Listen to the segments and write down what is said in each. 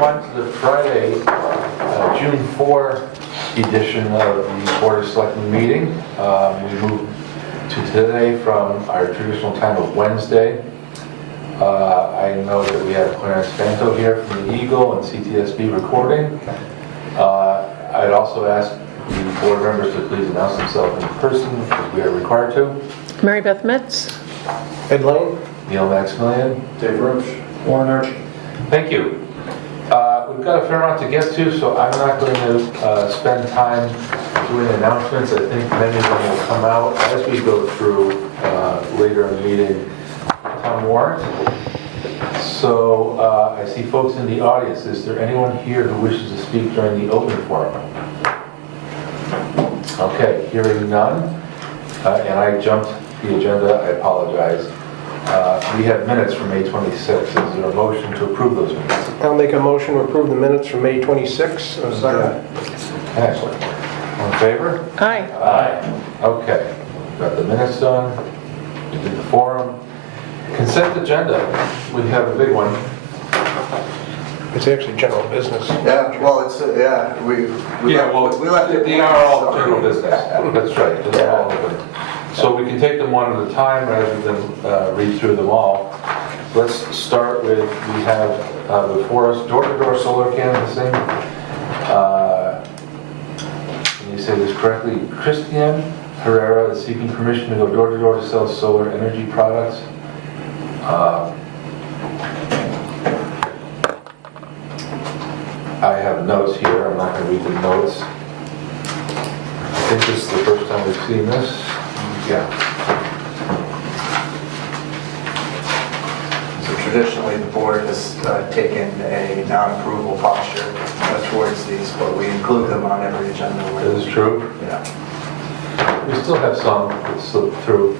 everyone to the Friday, June 4 edition of the Board of Selectmen meeting. We moved to today from our traditional time of Wednesday. I know that we have Clarence Fanto here from the Eagle and CTSB recording. I'd also ask the board members to please announce themselves in person because we are required to. Mary Beth Metz. Ed Lane. Neil Maximilian. Dave Roach. Warren Arch. Thank you. We've got a fair amount to get to, so I'm not going to spend time doing announcements. I think many of them will come out as we go through later in the meeting. Town warrant. So I see folks in the audience. Is there anyone here who wishes to speak during the open forum? Okay, hearing none. And I jumped the agenda. I apologize. We have minutes from May 26th. Is there a motion to approve those minutes? I'll make a motion to approve the minutes from May 26th. Excellent. All in favor? Aye. Aye. Okay. Got the minutes done. We did the forum. Consent agenda. We have a big one. It's actually general business. Yeah, well, it's, we left it. They are all general business. That's right. They're all open. So we can take them one at a time rather than read through them all. Let's start with, we have before us door-to-door solar canvassing. Can you say this correctly? Christian Herrera is seeking permission to go door-to-door to sell solar energy products. I have notes here. I'm not going to read the notes. I think this is the first time we've seen this. Yeah. So traditionally, the board has taken a non-approval posture towards these, but we include them on every agenda. This is true. Yeah. We still have some that slip through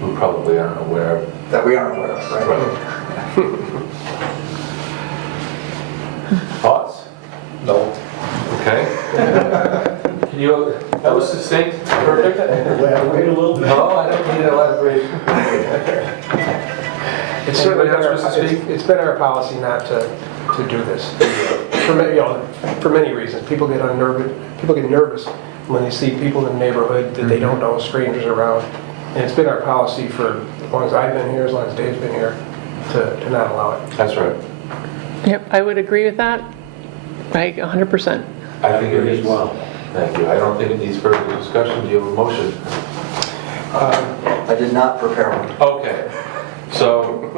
who probably aren't aware. That we aren't aware of, right? Thoughts? No. Okay. Can you, that was succinct, perfect? Wait a little bit. No, I don't need elaboration. It's certainly Anybody else wish to speak? it's been our policy not to do this. For many reasons. People get nervous when they see people in the neighborhood that they don't know, strangers around. And it's been our policy for as long as I've been here, as long as Dave's been here, to not allow it. That's right. Yep, I would agree with that. Right, 100%. I think it needs, thank you. I don't think it needs further discussion. Do you have a motion? I did not prepare one. Okay. So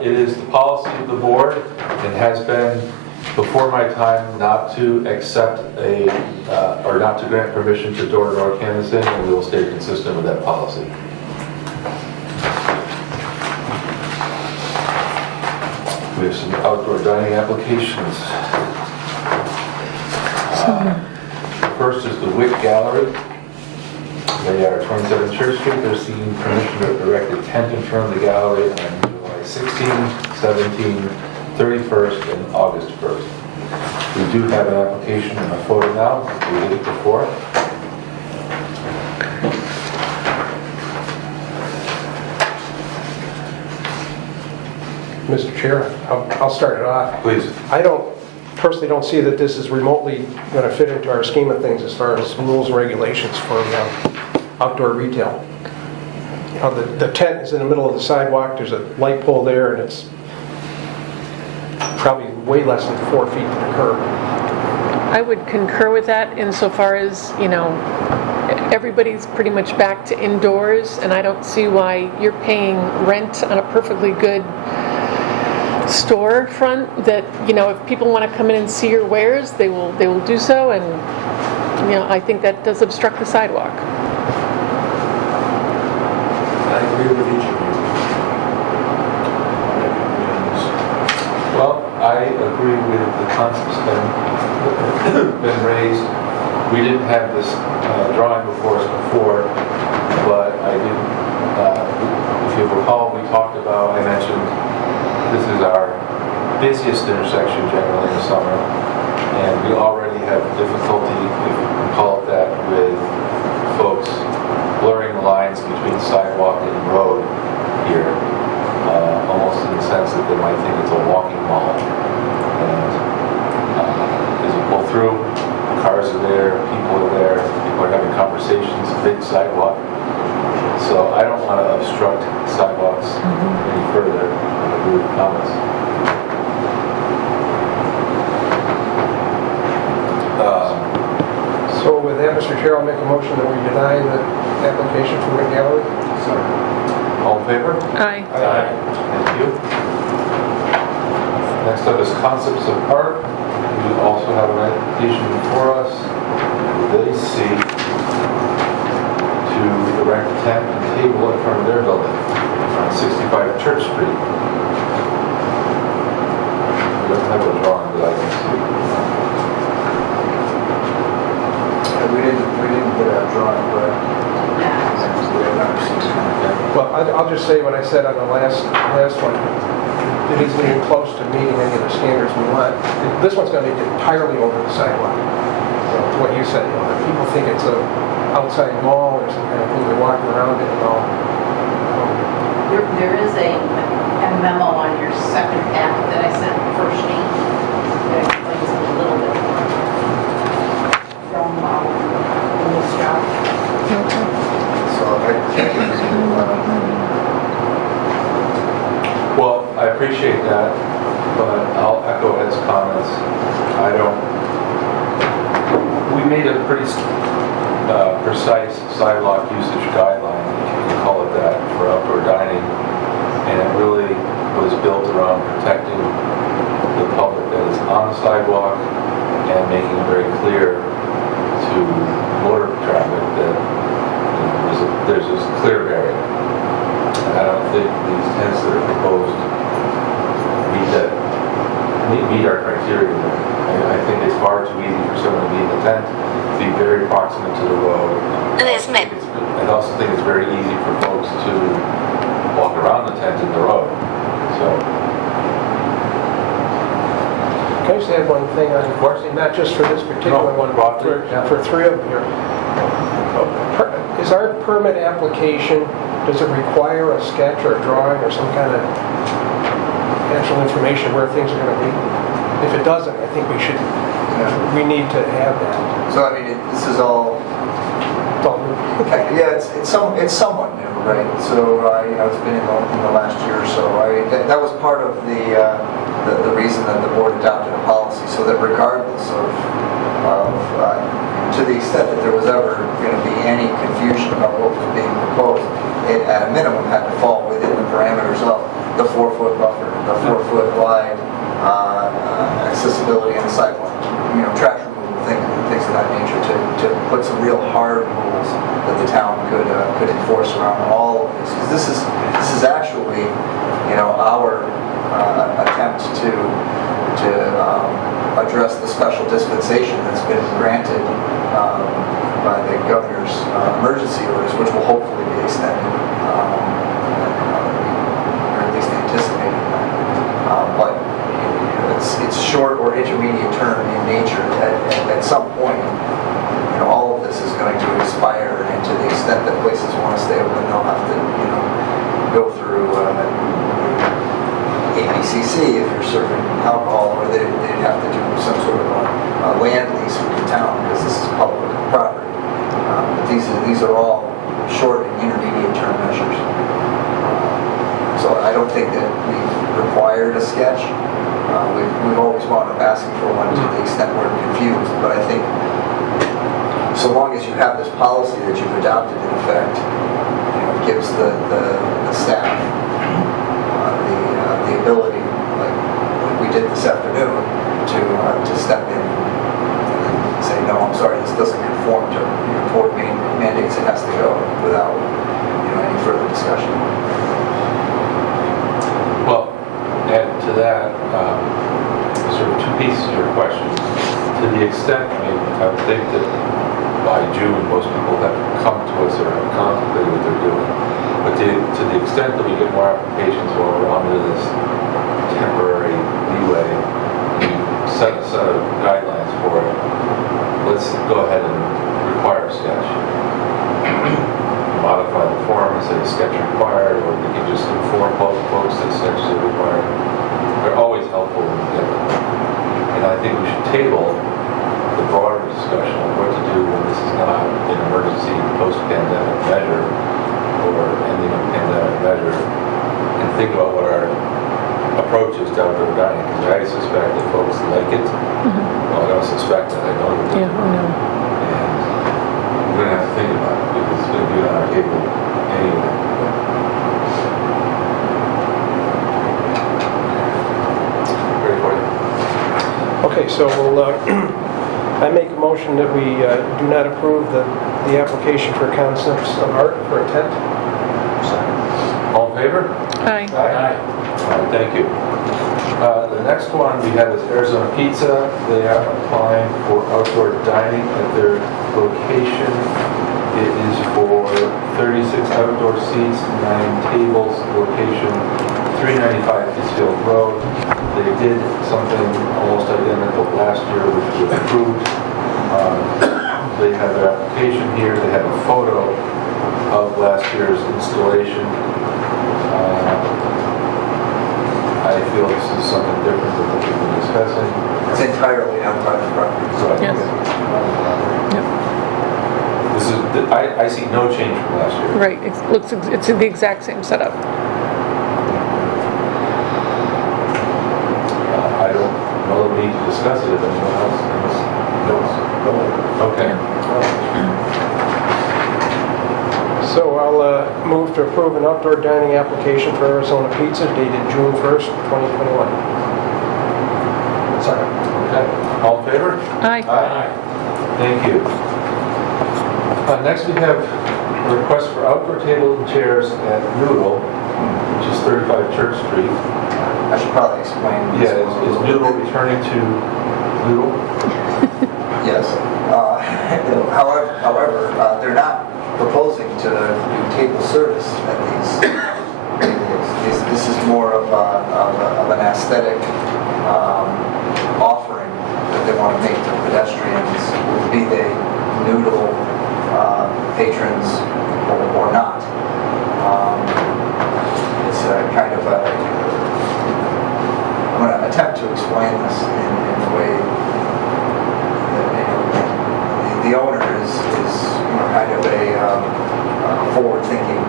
it is the policy of the board, and has been before my time, not to accept or not to grant permission to door-to-door canvassing, and we will stay consistent with that policy. We have some outdoor dining applications. First is the Wick Gallery. They are 27 Church Street. They're seeking permission to erect a tent in front of the gallery on July 16, 17, 31st, and August 1st. We do have an application and a photo now. We did it before. Mr. Chair, I'll start it off. Please. I personally don't see that this is remotely going to fit into our scheme of things as far as rules and regulations for outdoor retail. You know, the tent is in the middle of the sidewalk, there's a light pole there, and it's probably way less than 4 feet to the curb. I would concur with that insofar as, everybody's pretty much back to indoors, and I don't see why you're paying rent on a perfectly good storefront that, if people want to come in and see your wares, they will do so, and, I think that does obstruct the sidewalk. I agree with each of you. Well, I agree with the concepts that have been raised. We didn't have this drawing before us before, but I did, if you recall, I mentioned this is our busiest intersection generally in the summer, and we already have difficulty, if you can call it that, with folks blurring the lines between sidewalk and road here, almost in the sense that they might think it's a walking mall. And through, cars are there, people are there, people are having conversations, big sidewalk. So I don't want to obstruct sidewalks any further. I agree with the comments. So with that, Mr. Chair, I'll make a motion that we deny the application for Wing Gallery. All in favor? Aye. Thank you. Next up is concepts of art. We also have an application before us. They seek to erect a tent and table in front of their building on 65 Church Street. We don't have a drawing that I can see. We didn't get a drawing, but we have not received it. Well, I'll just say what I said on the last one. It isn't even close to meeting any of the standards we want. This one's going to be entirely over the sidewalk. So what you said, people think it's a outside mall or some kind of thing, they're walking around it and all. There is a memo on your second pack that I sent first sheet that explains it a little bit more from this job. So I can't Well, I appreciate that, but I'll echo Ed's comments. We made a pretty precise sidewalk usage guideline, if you can call it that, for outdoor dining. And it really was built around protecting the public that is on the sidewalk and making it very clear to motor traffic that there's this clear area. I don't think these tents that are proposed meet our criteria. I think it's far too easy for someone to be in the tent, be very proximate to the road. I also think it's very easy for folks to walk around the tent in the road. So, Can I just add one thing on, Of course. not just for this particular No, one, broadly, but yeah. for three of them here. Is our permit application, does it require a sketch or a drawing or some kind of actual information where things are going to be? If it doesn't, I think we need to have that. So I mean, this is all, It's all new. yeah, it's somewhat new, right? So, it's been in the last year or so. That was part of the reason that the board adopted a policy, so that regardless of to the extent that there was ever going to be any confusion about what was being proposed, it at a minimum had to fall within the parameters of the 4-foot buffer, the 4-foot wide accessibility on the sidewalk, trash removal, things of that nature, to put some real hard rules that the town could enforce around all of this. Because this is actually, our attempt to address the special dispensation that's been granted by the governor's emergency orders, which will hopefully be extended, or at least anticipated. But it's short or intermediate term in nature. At some point, all of this is going to expire, and to the extent that places want to stay open, they'll have to, go through ABCC if you're serving alcohol, or they'd have to do some sort of a land lease with the town, because this is public property. But these are all short and intermediate term measures. So I don't think that we've required a sketch. We've always wound up asking for one to the extent we're confused, but I think so long as you have this policy that you've adopted in effect, it gives the staff the ability, like we did this afternoon, to step in and say, no, I'm sorry, this doesn't conform to board mandates, it has to go without any further discussion. Well, add to that, sort of two pieces of your question. To the extent, I would think that by June, most people have come to us or have contemplated what they're doing. But to the extent that we get more applications while we're under this temporary leeway, we set a set of guidelines for it. Let's go ahead and require a sketch. Modify the form and say sketch required, or we can just inform folks that sketches are required. They're always helpful when we get them. And I think we should table the broader discussion of what to do when this is not an emergency post-pandemic measure or ending a pandemic measure, and think about what our approach is to outdoor dining, because I suspect that folks like it. Well, I don't suspect it, I know that they Yeah, I know. and we're gonna have to think about it, because it's gonna be on our table anyway. Ready for you? Okay, so we'll, I make a motion that we do not approve the application for concepts of art for a tent. All in favor? Aye. Aye. All right, thank you. The next one we have is Arizona Pizza. They are applying for outdoor dining at their location. It is for 36 outdoor seats, 9 tables, location 395 Pittsfield Road. They did something almost identical last year, which was approved. They have their application here. They have a photo of last year's installation. I feel this is something different than what we've been discussing. It's entirely on private property. So I think Yes. This is, I see no change from last year. Right, it's the exact same setup. I don't know that we need to discuss it if anyone else knows. Okay. So I'll move to approve an outdoor dining application for Arizona Pizza dated June 1st, 2021. Sorry. Okay. All in favor? Aye. Aye. Thank you. Next we have a request for outdoor tables and chairs at Noodle, which is 35 Church Street. I should probably explain this. Yeah, one a is little Noodle bit. returning to Noodle? Yes. However, they're not proposing to do table service at these tables. This is more of an aesthetic offering that they want to make to pedestrians, be they Noodle patrons or not. It's a kind of a... I'm going to attempt to explain this in a way that, the owner is kind of a forward-thinking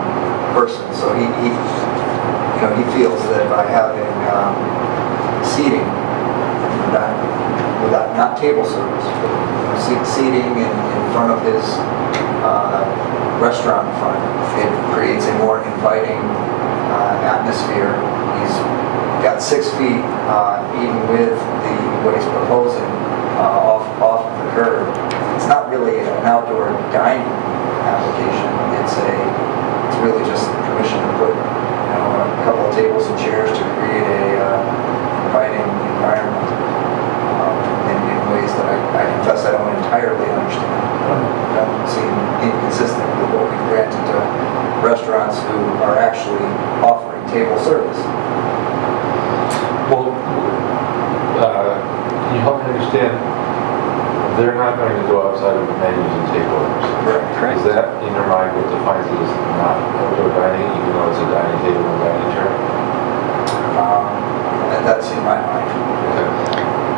person, so he feels that by having seating, not table service, but seating in front of his restaurant front, it creates a more inviting atmosphere. He's got 6 feet, even with what he's proposing, off of the curb. It's not really an outdoor dining application. It's really just permission to put a couple of tables and chairs to create a inviting environment in ways that I confess I don't entirely understand. That seem inconsistent with what we granted to restaurants who are actually offering table service. Well, can you help me understand? They're not going to go outside of the menus and take orders. Correct. Is that, in your mind, what defines it as not outdoor dining, even though it's a dining table and dining chair? And that's in my mind.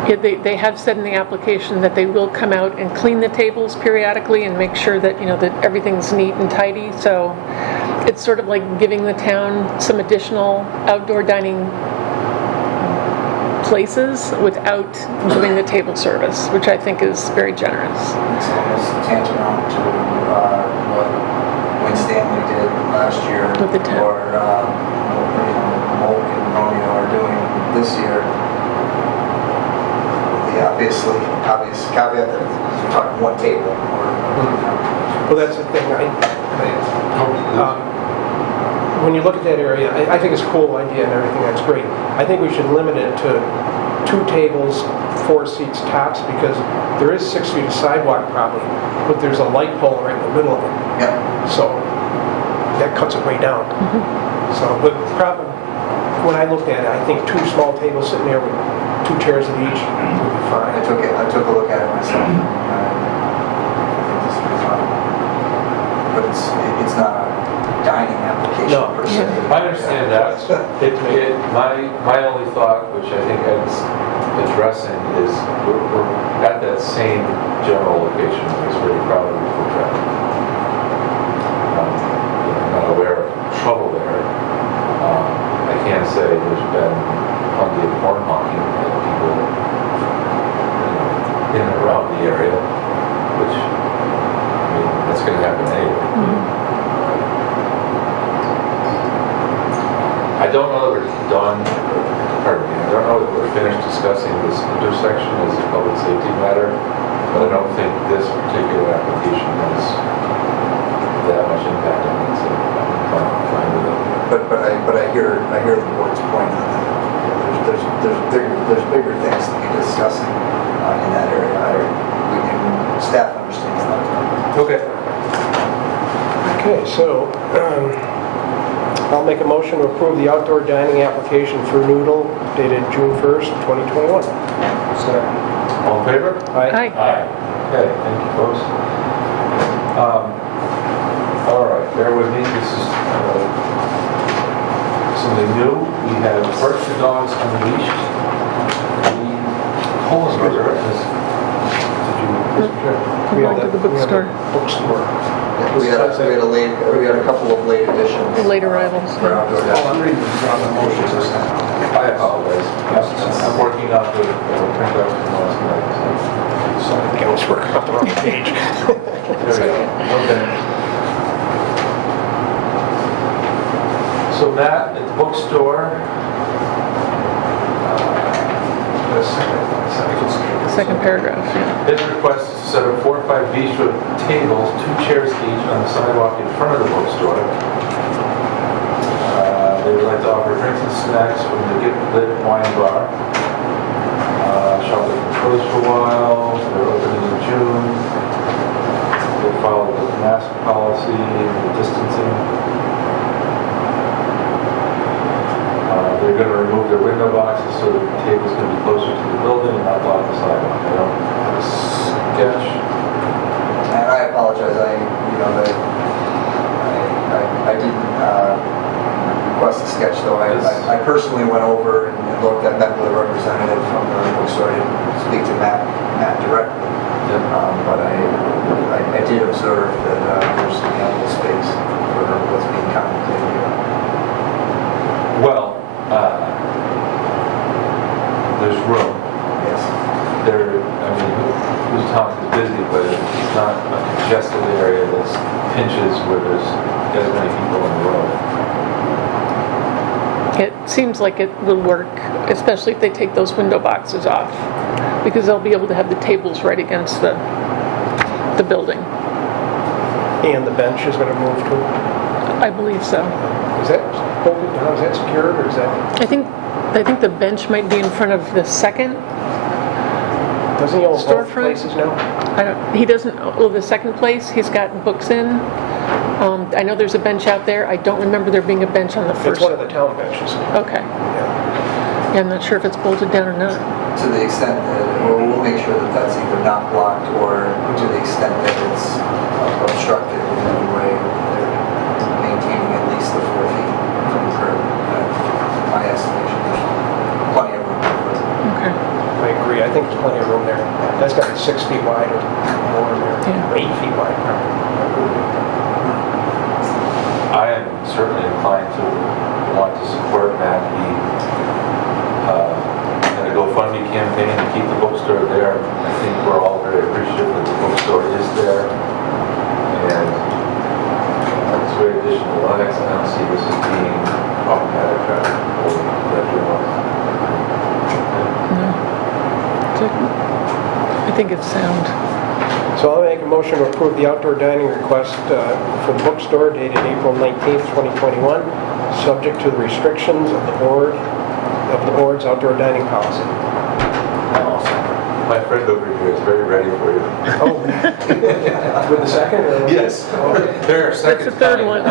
Okay. Yeah, they have said in the application that they will come out and clean the tables periodically and make sure that, that everything's neat and tidy. So it's sort of like giving the town some additional outdoor dining places without doing the table service, which I think is very generous. It's almost tantamount to what Wayne Stanley did last year, With the tent. or Molk and Romeo are doing this year. The obvious caveat that we're talking one table. Well, that's the thing. When you look at that area, I think it's a cool idea and everything, that's great. I think we should limit it to 2 tables, 4 seats tops, because there is 6 feet of sidewalk probably, but there's a light pole right in the middle of it. Yeah. So that cuts it way down. So, but the problem, when I looked at it, I think 2 small tables sitting there with 2 chairs at each would be fine. I took a look at it myself. I think this would be fine. But it's not a dining application No. per se. I understand that. My only thought, which I think Ed's addressing is we're at that same general location, it's very crowded with foot traffic. I'm not aware of trouble there. I can't say there's been plenty of horn honking and people in and around the area, which, I mean, that's going to happen anyway. I don't know that we're done, pardon me, I don't know that we're finished discussing this intersection as a public safety matter, but I don't think this particular application has that much impact on it, so I'm fine with it. But I hear the board's point on that. There's bigger things to be discussing in that area. Staff understands that. Okay. Okay, so I'll make a motion to approve the outdoor dining application for Noodle dated June 1st, 2021. All in favor? Aye. Aye. Okay, thank you, folks. All right, bear with me, this is something new. We have First the Dogs Unleashed. Holzberger, We're going to the bookstore. Bookstore. We had a couple of late additions. Late arrivals. For outdoor dining. I'm reading on the motions this time. I apologize. I'm working on the printout from last night. So I was working off the wrong page. There we go. Okay. So Matt, at the bookstore, Second paragraph, yeah. his request is to set up 4 or 5 bistro tables, 2 chairs each on the sidewalk in front of the bookstore. They would like to offer drinks and snacks from the Get Lit wine bar. Shop has been closed for a while, they're opening in June. They follow the mask policy and the distancing. They're going to remove their window boxes so the tables can be closer to the building and not block the sidewalk. I don't have a sketch. And I apologize, I didn't request a sketch, though. I personally went over and looked at met with a representative from the bookstore. I didn't speak to Matt directly. But I did observe that there's ample space for what's being contemplated here. Well, there's room. Yes. Whose town is busy, but it's not a congested area that pinches where there's as many people on the road. It seems like it will work, especially if they take those window boxes off, because they'll be able to have the tables right against the building. And the bench is going to move to, I believe so. is that bolted down, is that secured, or is that, I think the bench might be in front of the second. doesn't he own both Storefront? places now? He doesn't, the second place, he's got books in. I know there's a bench out there. I don't remember there being a bench on the It's first. one of the town benches. Okay. Yeah. Yeah, I'm not sure if it's bolted down or not. To the extent that, we'll make sure that that's either not blocked or to the extent that it's obstructed in any way, they're maintaining at least the 4 feet from the curb. My estimation, there's plenty of room for it. Okay. I agree, I think there's plenty of room there. That's got to be 6 feet wide or more there, Yeah. or 8 feet wide probably. I am certainly inclined to want to support Matt. He had a GoFundMe campaign to keep the bookstore there. I think we're all very appreciative that the bookstore is there. And it's very additional. I don't see this as being problematic traffic or I think it's sound. So I'll make a motion to approve the outdoor dining request for the bookstore dated April 19th, 2021, subject to the restrictions of the board's outdoor dining policy. My friend over here is very ready for you. Oh, with the second? Or? Yes. There are That's seconds. the third coming. one.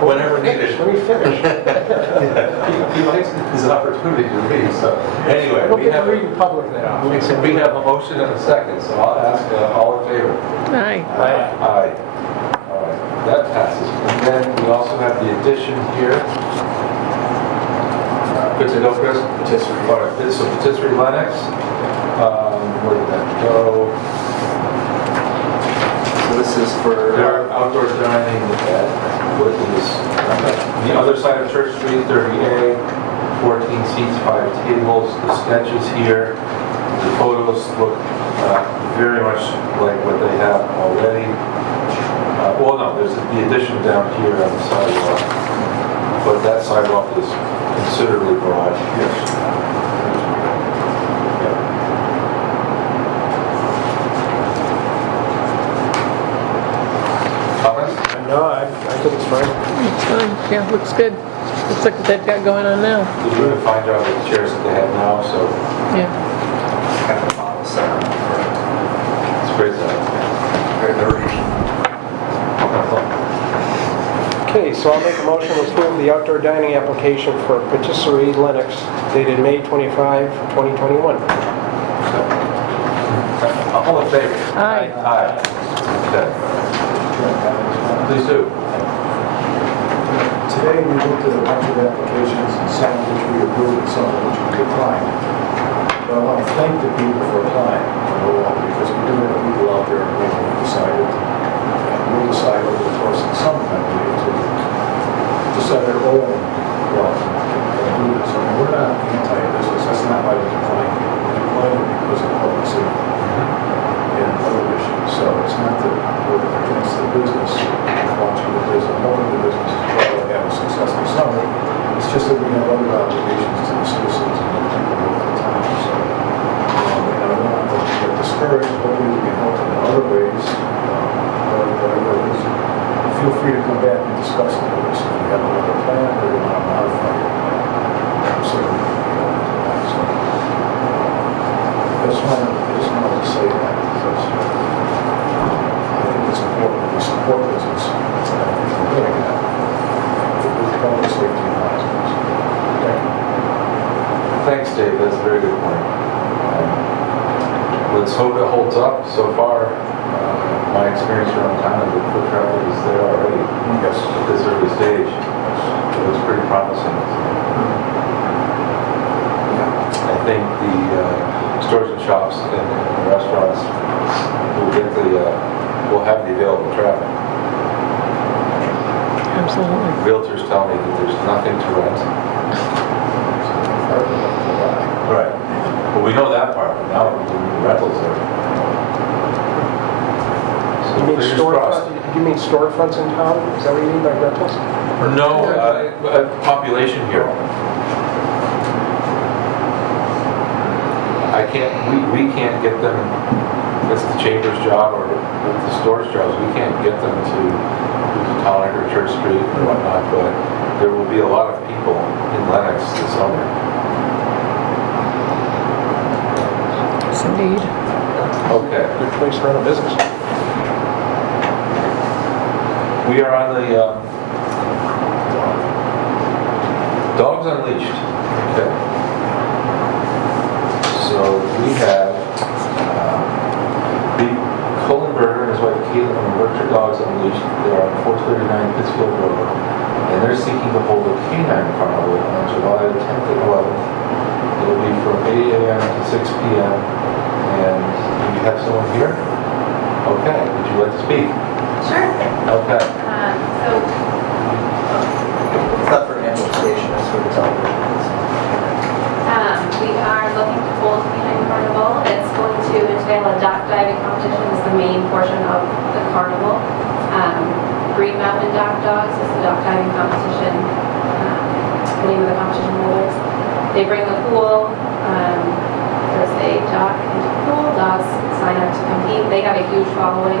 Whenever needed. Let me finish. He likes his opportunity to read, so anyway, We'll we get have to read in public now. we have a motion and a second, so I'll ask all in favor. Aye. Aye. All right, that passes. And then we also have the addition here. Good to go, Chris? Patisserie. All right, so patisserie Lenox, where did that go? So this is for, Their outdoor dining at, what is, the other side of Church Street, 30A, 14 seats, 5 tables, the sketches here. The photos look very much like what they have already. Well, no, there's the addition down here on the sidewalk, but that sidewalk is considerably broad. Yes. Comments? No, I think it's fine. It's fine, yeah, looks good. Looks like what they've got going on now, They're doing a fine job with the chairs that they have now, so yeah. kind of model center for, it's great stuff. very nerdy. Okay, so I'll make a motion to approve the outdoor dining application for Patisserie Lenox dated May 25, 2021. All in favor? Aye. Aye. Okay. Please do. Today, we looked at a bunch of applications, and some of which we approved and some of which we declined. But I want to thank the people for applying, because we do have people out there who have decided, and will decide over the course of the summer, I believe, to decide their own, well, do this. I mean, we're not anti-business, that's not why we declined. We declined it because of public safety and other issues. So it's not that we're against the business, we want you to business, more of the business as well, and have a successful summer. It's just that we have other obligations to the citizens and the people of the town. So, and I don't want them to get discouraged, hopefully we can help them in other ways, whatever it is. Feel free to come back and discuss it with us if you have another plan or you want to modify your plan. So, I just wanted to say that because I think it's important that we support business. And I think we're doing that with public safety and hospitals. Thank you. Thanks, Dave, that's a very good point. Let's hope it holds up. So far, my experience around town, the foot traffic is there already. Yes. At this early stage, it was pretty promising. I think the stores and shops and the restaurants will have the available traffic. Absolutely. Realtors tell me that there's nothing to rent. Right. Well, we know that part, but now the rentals are. So You mean fingers crossed. storefront? You mean storefronts in town? Is that what you mean by rentals? No, population here. We can't get them, it's the chamber's job or the store's jobs, we can't get them to Tonic or Church Street or whatnot, but there will be a lot of people in Lenox this summer. Yes, indeed. Okay, Good place to run a business. we are on the Dogs Unleashed. Okay. So we have the Kohlenberger and his wife Caitlin and Berkshire Dogs Unleashed. They're on 439 Pittsfield Road, and they're seeking to hold a canine carnival on July 10th and 11th. It'll be from 8 a.m. to 6 p.m. And you have someone here? Okay, would you like to speak? Sure. Okay. It's not for amplification, that's what it's all about. We are looking to hold Canine Carnival. It's going to entail a dock diving competition is the main portion of the carnival. Green Mountain Dock Dogs is the dock diving competition, the name of the competition holders. They bring the pool, there's a dock into the pool, dogs sign up to compete. They have a huge following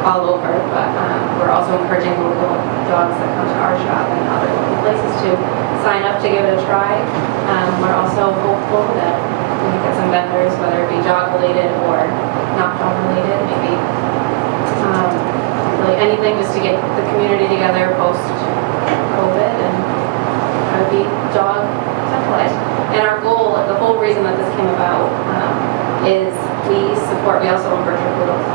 all over, but we're also encouraging local dogs that come to our shop and other local places to sign up to give it a try. We're also hopeful that we can get some vendors, whether it be dog related or not dog related, maybe really anything just to get the community together post COVID and try to be dog centralized. And our goal, the whole reason that this came about is we also Berkshire Poodles,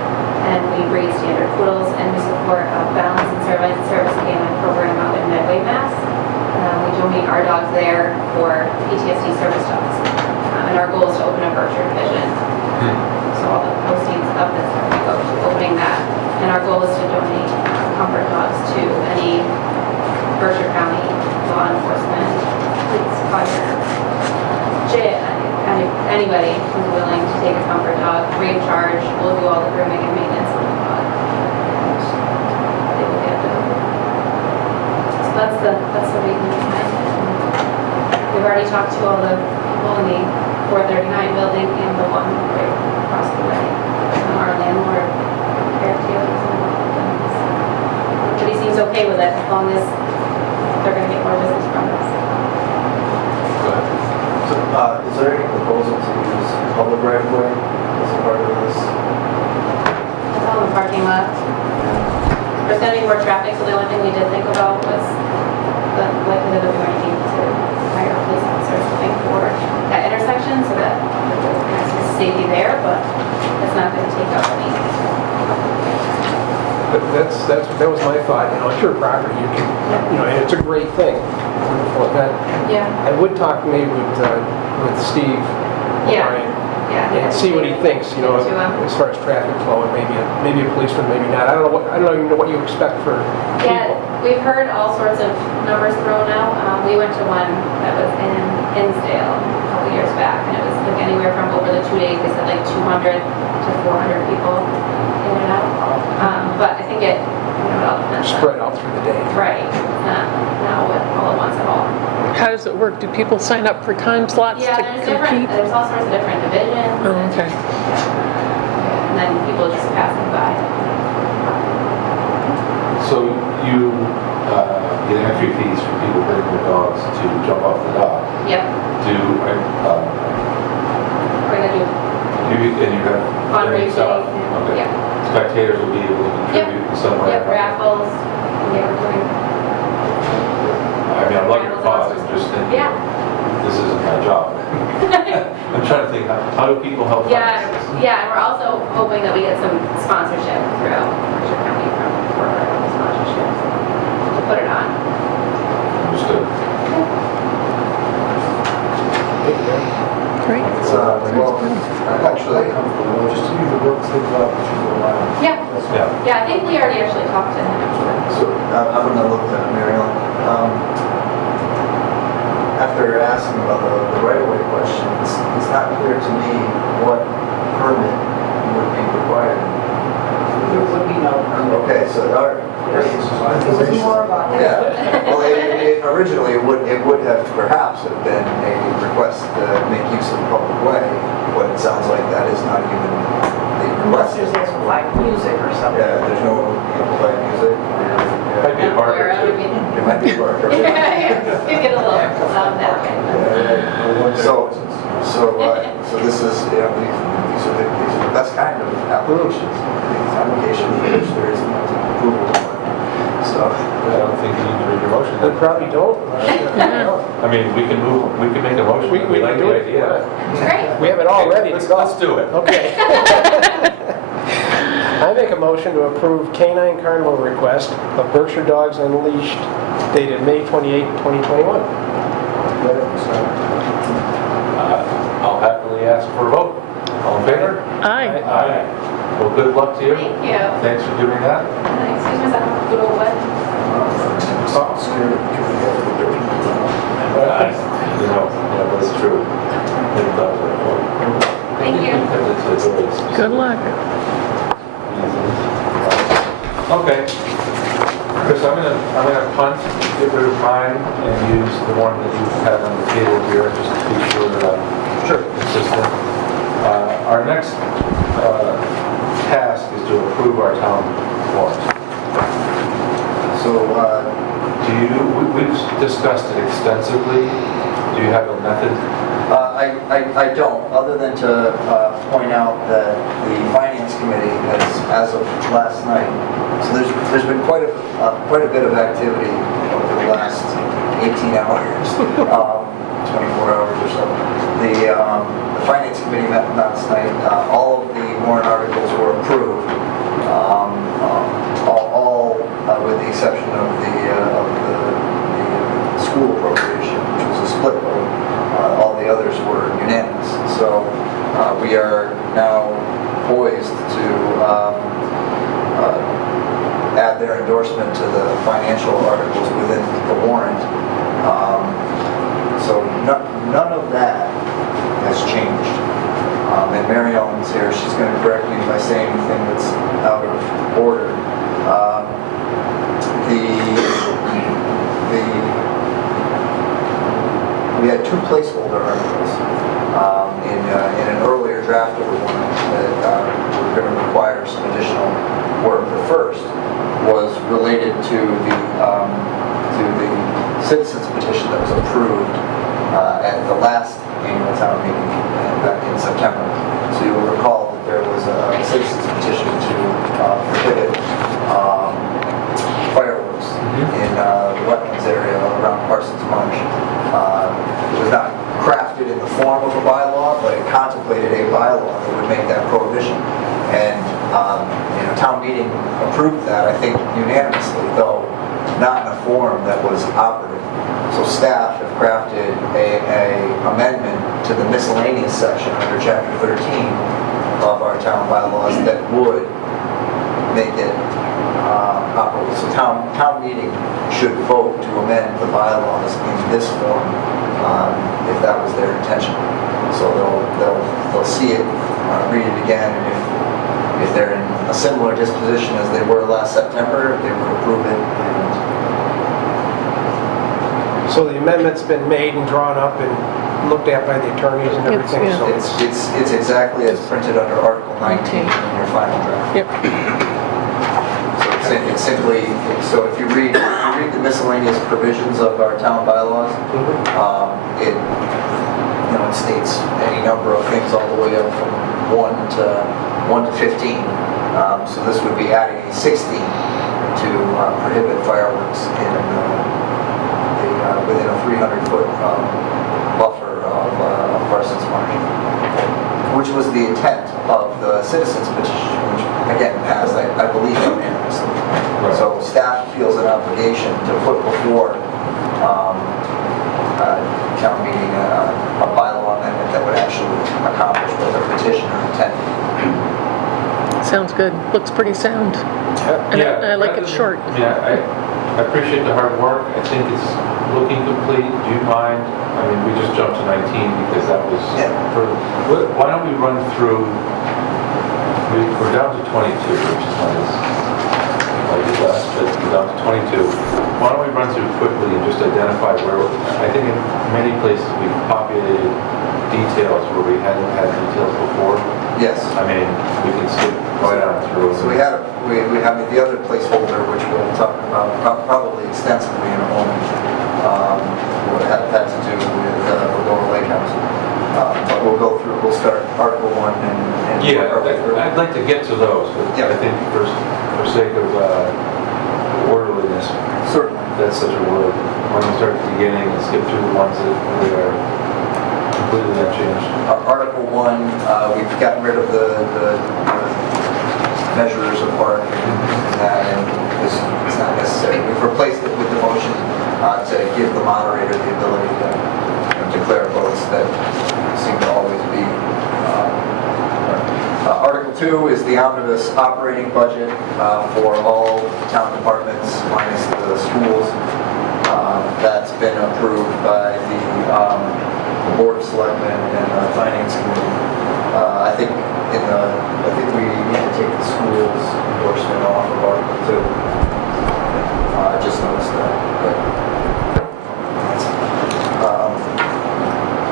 and we breed standard poodles, and we support a balance and service canine program out in Medway, Mass. We donate our dogs there for PTSD service dogs. And our goal is to open a Berkshire division. So all the proceeds of this go to opening that. And our goal is to donate comfort dogs to any Berkshire County law enforcement, police, fire, jail, anybody who's willing to take a comfort dog free of charge. We'll do all the grooming and maintenance on the dog. And they will get them. So that's the reason behind it. We've already talked to all the people in the 439 building and the one right across the way. Our landlord, Eric Taylor, is involved in this. But he seems okay with it as long as they're going to get more business from us. Go ahead. So, is there any proposal to use public right of way as a part of this? It's all in the parking lot. There's going to be more traffic, so the only thing we did think about was the likelihood that we might need to hire a police officer or something for that intersection so that there's safety there, but it's not going to take up any. But that was my thought, it's your property, you can, and it's a great thing. Wonderful event. Yeah. I would talk maybe with Steve Yeah. O'Brien Yeah. and see what he thinks, To, as far as traffic flow, and maybe a policeman, maybe not. I don't even know what you expect for Yeah, people. we've heard all sorts of numbers thrown out. We went to one that was in Hinsdale a couple years back, and it was like anywhere from over the 2 days, they said like 200 to 400 people in and out. But I think it all depends on. Spread out through the day. Right, not all at once at all. How does it work? Do people sign up for time slots Yeah, to compete? there's all sorts of different divisions. Oh, okay. And then people just passing by. So you get entry fees for people bringing their dogs to jump off the dock. Yep, We're we're gonna do and you have fundraising. stuff. Okay. Yep. Spectators will be able to contribute in some way. Yep, raffles, yeah, we're doing. I mean, I love your cause, I'm just thinking, Yeah. this isn't my job. I'm trying to think, how do people help? Yeah, fundraise? yeah, and we're also hoping that we get some sponsorship throughout Berkshire County for sponsorships to put it on. Understood. Great. Well, actually, Just to leave the work things out, that you go around. Yeah, That's all. Yeah. yeah, I think we already actually talked to him. so I'm going to look at Mary Ellen. After asking about the right-of-way question, it's not clear to me what permit would be required. There would be no permit. Okay, so our, It was more about that. yeah, well, originally it would have perhaps have been a request to make use of the public way, but it sounds like that is not even the Unless request. there's like music or something. Yeah, there's no amplified music. Might be a barker Where too. It might be a barker. You get a little loud that way. So this is, these are the best kind of applications. These applications for which there is no approval. So, I don't think you need to read your motion. They probably don't. I mean, we can make a motion. We like can do the it. idea. Great. We have it all ready to go. Let's do it. Okay. I make a motion to approve Canine Carnival request of Berkshire Dogs Unleashed dated May 28, 2021. I'll happily ask for a vote. All in favor? Aye. Aye. Well, good luck to you. Thank you. Thanks for doing that. Excuse me, is that a good old what? I'm scared of giving it to the dirt. That's true. Thank you. Good luck. Okay. Chris, I'm gonna punt, get rid of mine, and use the one that you have on the table here, just to be sure that I'm consistent. Our next task is to approve our town warrant. so We've discussed it extensively. Do you have a method? I don't, other than to point out that the Finance Committee has, as of last night, so there's been quite a bit of activity over the last 18 hours, 24 hours or so. The Finance Committee met last night. All of the warrant articles were approved, all with the exception of the school appropriation. we are now poised to add their endorsement to the financial articles within the warrant. So none of that has changed. And Mary Ellen's here, she's going to correct me if I say anything that's out of order. We had two placeholder articles in an earlier draft of the warrant that were going to require some additional work. The first was related to the citizens petition that was approved at the last annual town meeting back in September. So you will recall that there was a citizens petition to prohibit fireworks in the wetlands area around Parsons Marsh. It was not crafted in the form of a bylaw, but it contemplated a bylaw that would make that prohibition. And town meeting approved that, I think unanimously, though not in a form that was operative. So staff have crafted a amendment to the miscellaneous section under Chapter 13 of our town bylaws that would make it operative. So town meeting should vote to amend the bylaws in this form if that was their intention. So they'll see it, read it again, and if they're in a similar disposition as they were last September, they would approve it. So the amendment's been made and drawn up and looked at by the attorneys and everything, yeah. so It's exactly as printed under Article 19 in your final draft. Yep. So it's simply, so if you read the miscellaneous provisions of our town bylaws, it states any number of things all the way up from 1 to 15. So this would be adding a 16 to prohibit fireworks within a 300-foot buffer of Parsons Marsh, which was the intent of the citizens petition, which again passed, I believe, unanimously. So staff feels an obligation to put before town meeting a bylaw amendment that would actually accomplish what the petitioner intended. Sounds good. Looks pretty sound. And I like it short. Yeah, I appreciate the hard work. I think it's looking complete. Do you mind? I mean, we just jumped to 19 because that was... Yeah. Why don't we run through... We're down to 22, which is nice. Like last, but we're down to 22. Why don't we run through quickly and just identify where... I think in many places we've populated details where we hadn't had details before. Yes. I mean, we can skip right on through. So we have the other placeholder, which we'll talk about probably extensively in a moment. What had to do with Lower Lake House. But we'll start Article 1 and Yeah, work our way through. I'd like to get to those, but Yeah. I think for sake of orderliness, Certainly. that's such a word. Why don't we start at the beginning and skip through the ones that we are completely unchanged? Article 1, we've gotten rid of the measures of park and that, and it's not necessary. We've replaced it with the motion to give the moderator the ability to declare votes that seem to always be. Article 2 is the omnibus operating budget for all town departments minus the schools. That's been approved by the Board of Selectmen and the Finance Committee. I think we need to take the schools endorsement off of Article 2. I just noticed that.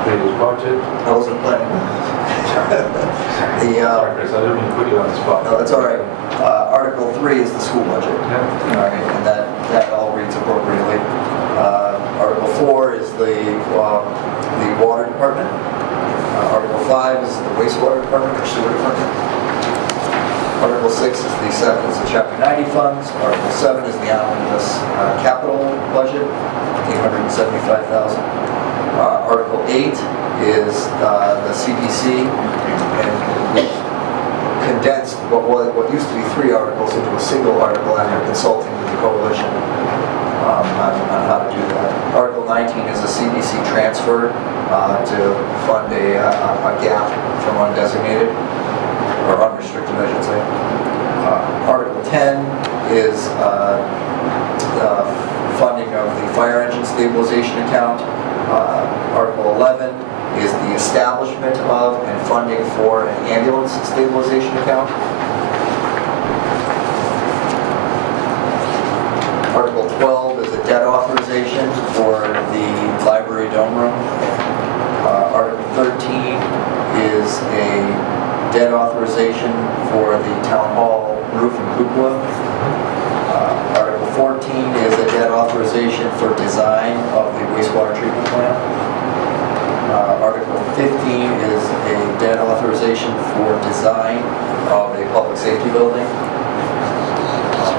Previous budget. I wasn't planning. Sorry, Chris, I didn't mean to put you on the spot. No, that's all right. Article 3 is the school budget. Yeah. All right, and that all reads appropriately. Article 4 is the water department. Article 5 is the wastewater department or sewer department. Article 6 is the acceptance of Chapter 90 funds. Article 7 is the omnibus capital budget, $875,000. Article 8 is the CPC, and we've condensed what used to be 3 articles into a single article after consulting with the coalition on how to do that. Article 19 is a CPC transfer to fund a gap from undesignated, or unrestricted, I should say. Article 10 is funding of the fire engine stabilization account. Article 11 is the establishment of and funding for an ambulance stabilization account. Article 12 is a debt authorization for the library dome room. Article 13 is a debt authorization for the town hall roof and cupola. Article 14 is a debt authorization for design of the wastewater treatment plant. Article 15 is a debt authorization for design of a public safety building.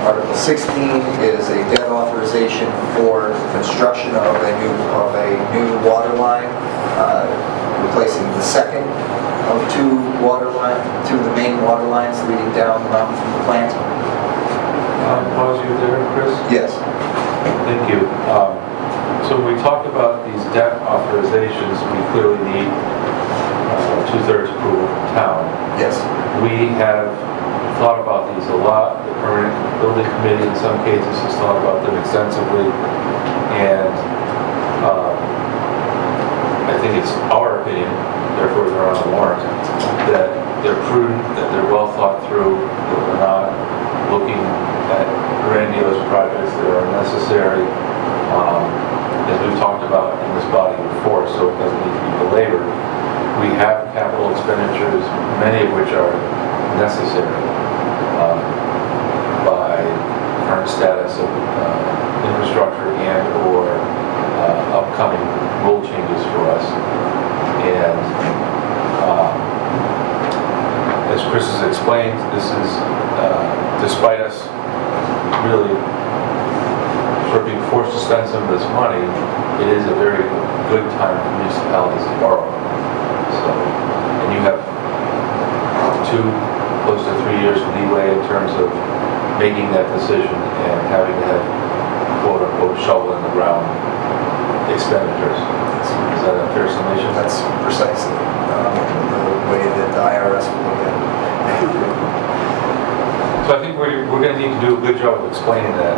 Article 16 is a debt authorization for construction of a new water line, replacing the second of two of the main water lines leading down the mountain from the plant. Pause you there, Chris? Yes. Thank you. So when we talk about these debt authorizations, we clearly need two-thirds approval from town. Yes. We have thought about these a lot. The permanent building committee in some cases has thought about them extensively. And I think it's our opinion, therefore they're on the warrant, that they're prudent, that they're well thought through, that we're not looking at grandiose projects that are unnecessary. As we've talked about in this body before, so it doesn't need to be belabored. We have capital expenditures, many of which are necessary by current status of infrastructure and or upcoming rule changes for us. And as Chris has explained, this is, despite us really sort of being forced to spend some of this money, it is a very good time for municipalities to borrow. So, and you have close to 3 years leeway in terms of making that decision and having to have quote-unquote shovel in the ground expenditures. Is that a fair summation? That's precisely the way that the IRS will look at it. So I think we're going to need to do a good job of explaining that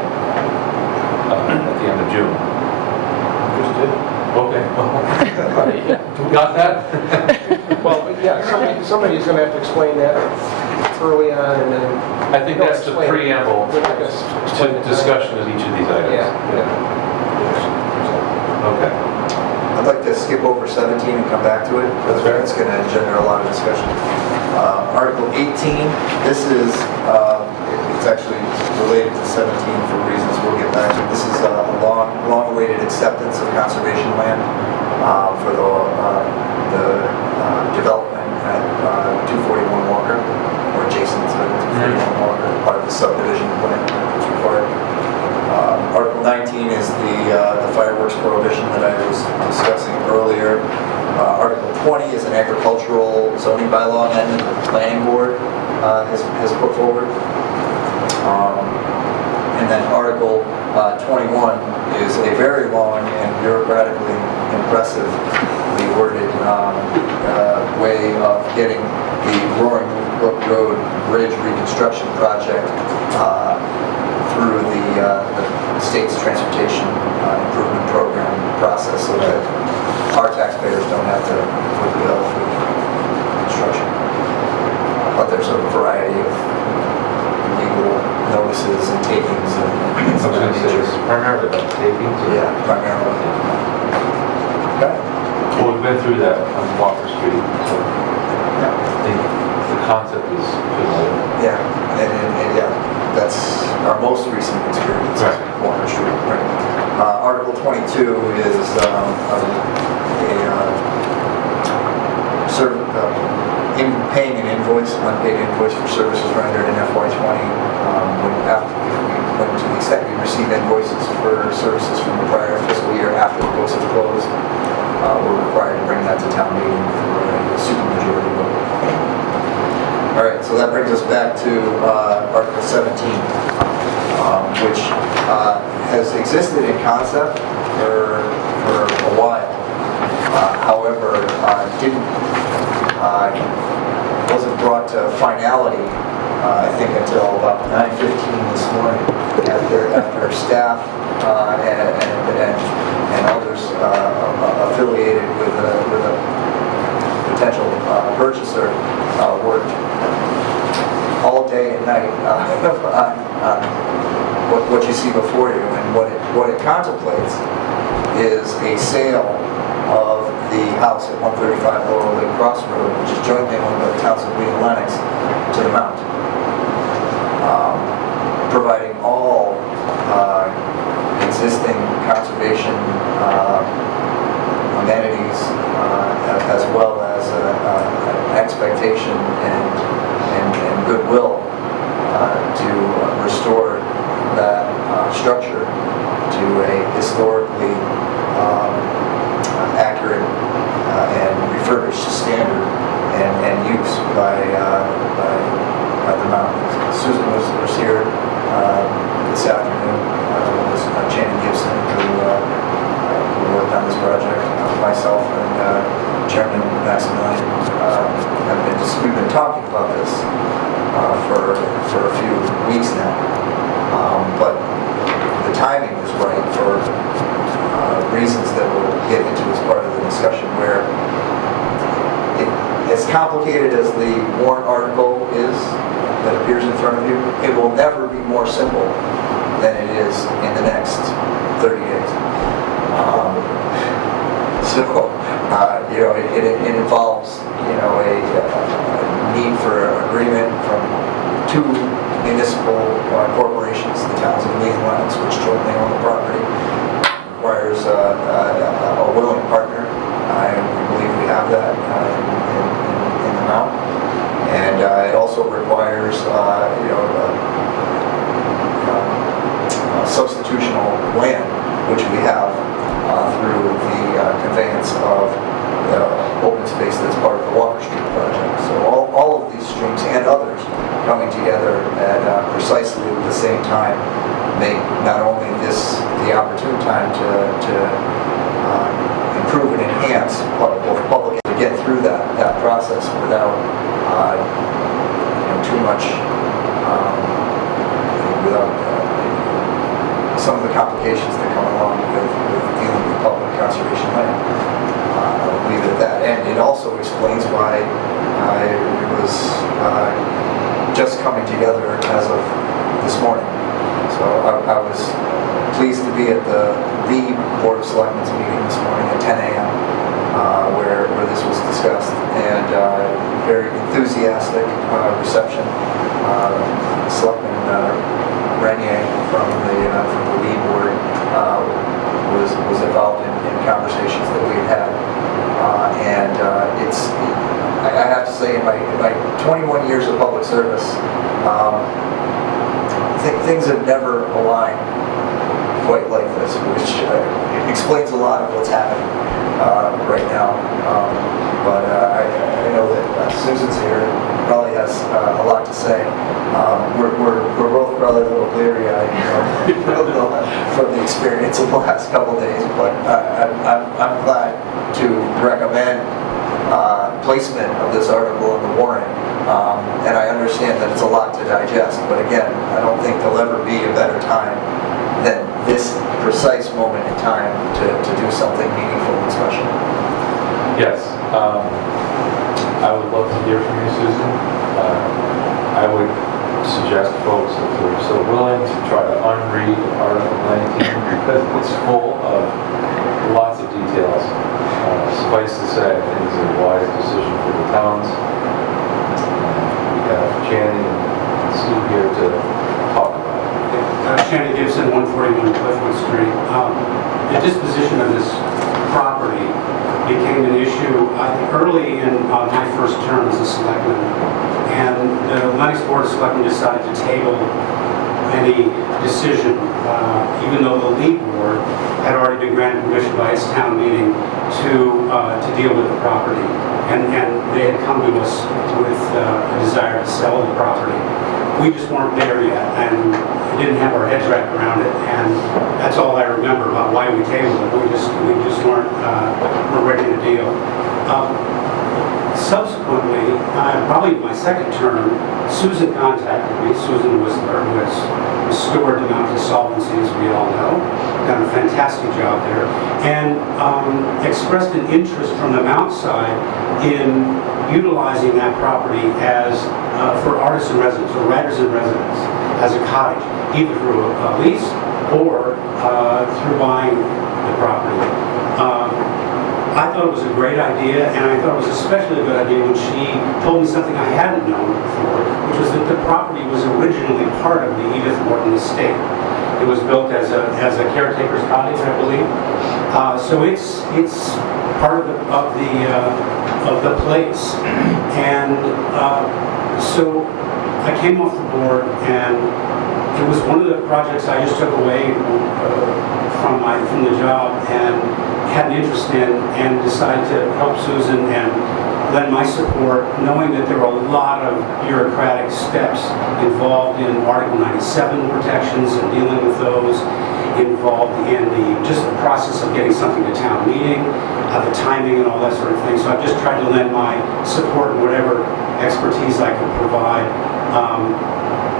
at the end of June. Just did. Okay. Got that? Well, yeah, somebody's going to have to explain that early on, and then... I think that's the preamble We're not gonna explain to it discussion of each of these items. Yeah. Okay. I'd like to skip over 17 and come back to it. That's fair. It's going to engender a lot of discussion. Article 18, this is, it's actually related to 17 for reasons we'll get back to. This is a long-awaited acceptance of conservation land for the development at 241 Walker, or adjacent to 241 Walker, part of the subdivision plan that's required. Article 19 is the fireworks prohibition that I was discussing earlier. Article 20 is an agricultural zoning bylaw amendment that the planning board has put forward. And then Article 21 is a very long and bureaucratically impressively worded way of getting the Roaring Brook Road Bridge reconstruction project through the state's transportation improvement program process, so that our taxpayers don't have to foot the bill for construction. But there's a variety of legal notices and takings and things I of was that going to say, nature. it's primarily about takings. or- Yeah, primarily. Okay. Well, we've been through that on Walker Street, so Yeah. I think the concept is familiar. Yeah, and yeah, that's our most recent experience, Right. Walker Street. Right. Article 22 is paying an invoice, unpaid invoice for services rendered in FY20. To the extent we receive invoices for services from the prior fiscal year after the books have closed, we're required to bring that to town meeting for a supermajority vote. All right, so that brings us back to Article 17, which has existed in concept for a while. However, didn't wasn't brought to finality, I think, until about 9:15 this morning, after staff and others affiliated with a potential purchaser worked all day and night on what you see before you. And what it contemplates is a sale of the house at 135 Lower Lake Cross Road, which is jointly owned by the towns of Lee and Lenox, to the Mount, providing all existing conservation amenities, as well as an expectation and goodwill to restore that structure to a historically accurate and refurbished standard and use by the mountains. Susan was here this afternoon with Shannon Gibson, who worked on this project. Myself and Chairman Maximilian we've been talking about this for a few weeks now. But the timing is right for reasons that we'll get into as part of the discussion, where as complicated as the warrant article is that appears in front of you, it will never be more simple than it is in the next 30 days. It involves, a need for agreement from two municipal corporations, the towns of Lee and Lenox, which jointly own the property. Requires a willing partner. I believe we have that in the Mount. And it also requires, substitutional land, which we have through the conveyance of open space that's part of the Walker Street project. So all of these streams and others coming together at precisely the same time make not only this the opportune time to improve and enhance both public to get through that process without too much without some of the complications that come along with dealing with public conservation land. I'll leave it at that. And it also explains why it was just coming together as of this morning. So I was pleased to be at the Board of Selectmen's meeting this morning at 10 a.m. Where this was discussed, and very enthusiastic reception. Selectman Renier from the Lee Board was involved in conversations that we had, and I have to say, in my 21 years of public service, things have never aligned quite like this, which explains a lot of what's happening right now. But I know that Susan's here, probably has a lot to say. We're both probably a little bleary-eyed, from the experience of the last couple of days. But I'm glad to recommend placement of this article in the warrant. And I understand that it's a lot to digest. But again, I don't think there'll ever be a better time than this precise moment in time to do something meaningful and special. Yes. I would love to hear from you, Susan. I would suggest folks, if they're so willing, to try to unread Article 19 because it's full of lots of details. Suffice to say, I think it's a wise decision for the towns. We have Channing and Sue here to talk about it. Shannon Gibson, 141 Cliffwood Street. The disposition of this property became an issue early in my first term as a selectman, and the Lenox Board of Selectmen decided to table any decision, even though the Lee Board had already been granted permission by its town meeting to deal with the property, and they had come to us with a desire to sell the property. We just weren't there yet, and we didn't have our heads wrapped around it, and that's all I remember about why we tabled it. We just weren't ready to deal. subsequently, probably my second term, Susan contacted me. Susan was restored the mountain solvency, as we all know. Done a fantastic job there, and expressed an interest from the Mount side in utilizing that property as for artists and residents, or writers and residents, as a cottage, either through a lease or through buying the property. I thought it was a great idea, and I thought it was especially a good idea when she told me something I hadn't known before, which was that the property was originally part of the Edith Wharton estate. It was built as a caretaker's cottage, I believe. So it's part of the place, and so I came off the board, and it was one of the projects I just took away from the job and had an interest in, and decided to help Susan and lend my support, knowing that there were a lot of bureaucratic steps involved in Article 97 protections and dealing with those, involved in just the process of getting something to town meeting, the timing and all that sort of thing. So I've just tried to lend my support and whatever expertise I could provide.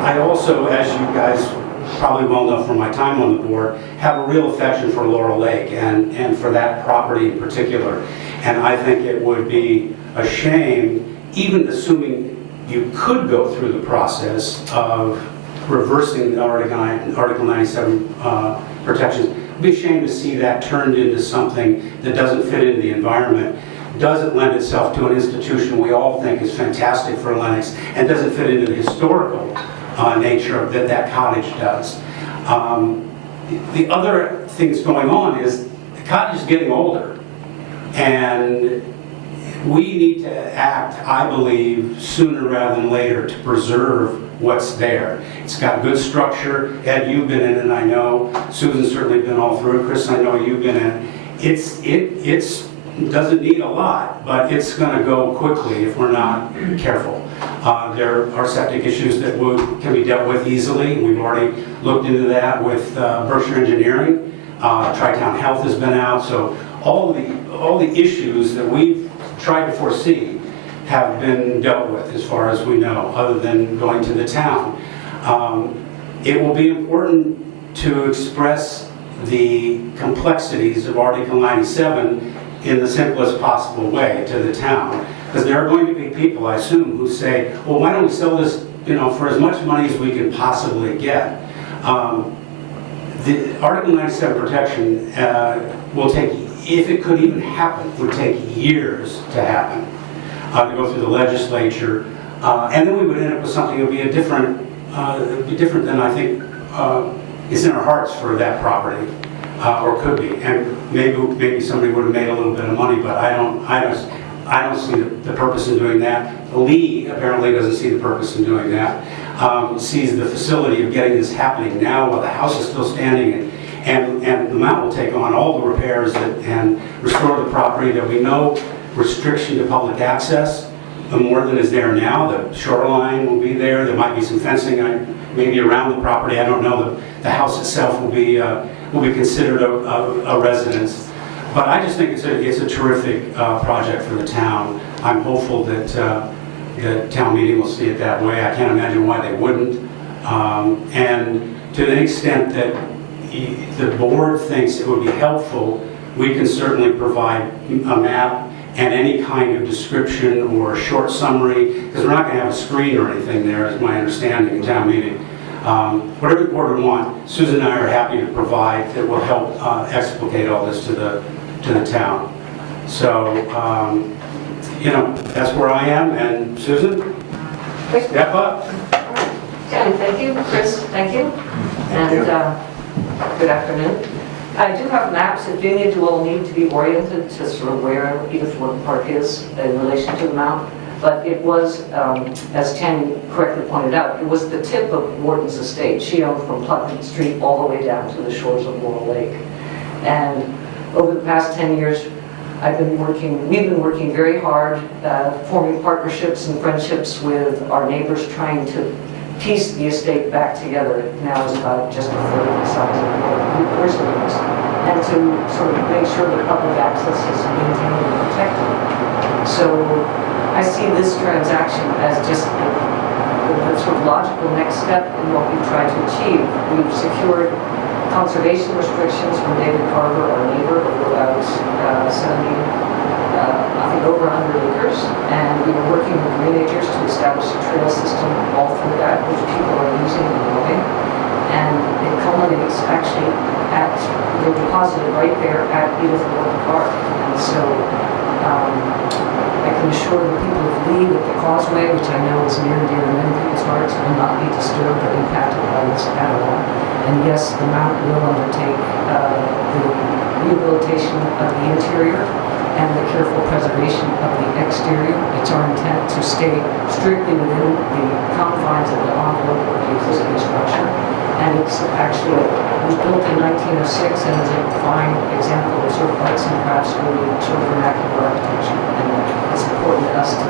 I also, as you guys probably well know from my time on the board, have a real affection for Laurel Lake and for that property in particular. And I think it would be a shame, even assuming you could go through the process of reversing the Article 97 protections, it'd be a shame to see that turned into something that doesn't fit into the environment, doesn't lend itself to an institution we all think is fantastic for Lenox, and doesn't fit into the historical nature of that cottage does. The other things going on is the cottage is getting older, and we need to act, I believe, sooner rather than later to preserve what's there. It's got good structure. Ed, you've been in it, I know. Susan's certainly been all through it. Chris, I know you've been in it. It doesn't need a lot, but it's going to go quickly if we're not careful. There are septic issues that can be dealt with easily. We've already looked into that with Berkshire Engineering. Tri-Town Health has been out. So all the issues that we've tried to foresee have been dealt with as far as we know, other than going to the town. It will be important to express the complexities of Article 97 in the simplest possible way to the town. Because there are going to be people, I assume, who say, well, why don't we sell this, for as much money as we can possibly get? The Article 97 protection will take, if it could even happen, would take years to happen, to go through the legislature. And then we would end up with something that would be different than I think is in our hearts for that property, or could be. And maybe somebody would have made a little bit of money, but I don't see the purpose in doing that. Lee apparently doesn't see the purpose in doing that. Sees the facility of getting this happening now while the house is still standing, and the Mount will take on all the repairs and restore the property. There'll be no restriction to public access, more than is there now. The shoreline will be there. There might be some fencing maybe around the property. I don't know. The house itself will be considered a residence. But I just think it's a terrific project for the town. I'm hopeful that the town meeting will see it that way. I can't imagine why they wouldn't. And to the extent that the board thinks it would be helpful, we can certainly provide a map and any kind of description or short summary, because we're not going to have a screen or anything there, is my understanding in town meeting. Whatever the board would want, Susan and I are happy to provide that will help explicate all this to the town. So, that's where I am. And Susan, step up. Jen, thank you. Chris, thank you. And good afternoon. I do have maps that do need to be oriented to sort of where Edith Wharton Park is in relation to the Mount. But it was, as Tammy correctly pointed out, it was the tip of Wharton's estate. She owned from Putnam Street all the way down to the shores of Laurel Lake. And over the past 10 years, we've been working very hard, forming partnerships and friendships with our neighbors, trying to piece the estate back together. It now is about just a third of the size of what originally was, and to sort of make sure that public access is maintained and protected. So I see this transaction as just the sort of logical next step in what we've tried to achieve. We've secured conservation restrictions from David Carver, our neighbor, of about 70, I think over 100 acres, and we were working with greenagers to establish a trail system all through that, which people are using and loving. And it culminates actually at, they're deposited right there at Edith Wharton Park. And so I can assure the people of Lee that the causeway, which I know is near and dear to many people's hearts, will not be disturbed or impacted by this at all. And yes, the Mount will undertake the rehabilitation of the interior and the careful preservation of the exterior. It's our intent to stay strictly within the confines of the envelope of the existing structure. And it's actually, it was built in 1906 and is a fine example of sort of arts and crafts, really sort of vernacular architecture. And it's important to us to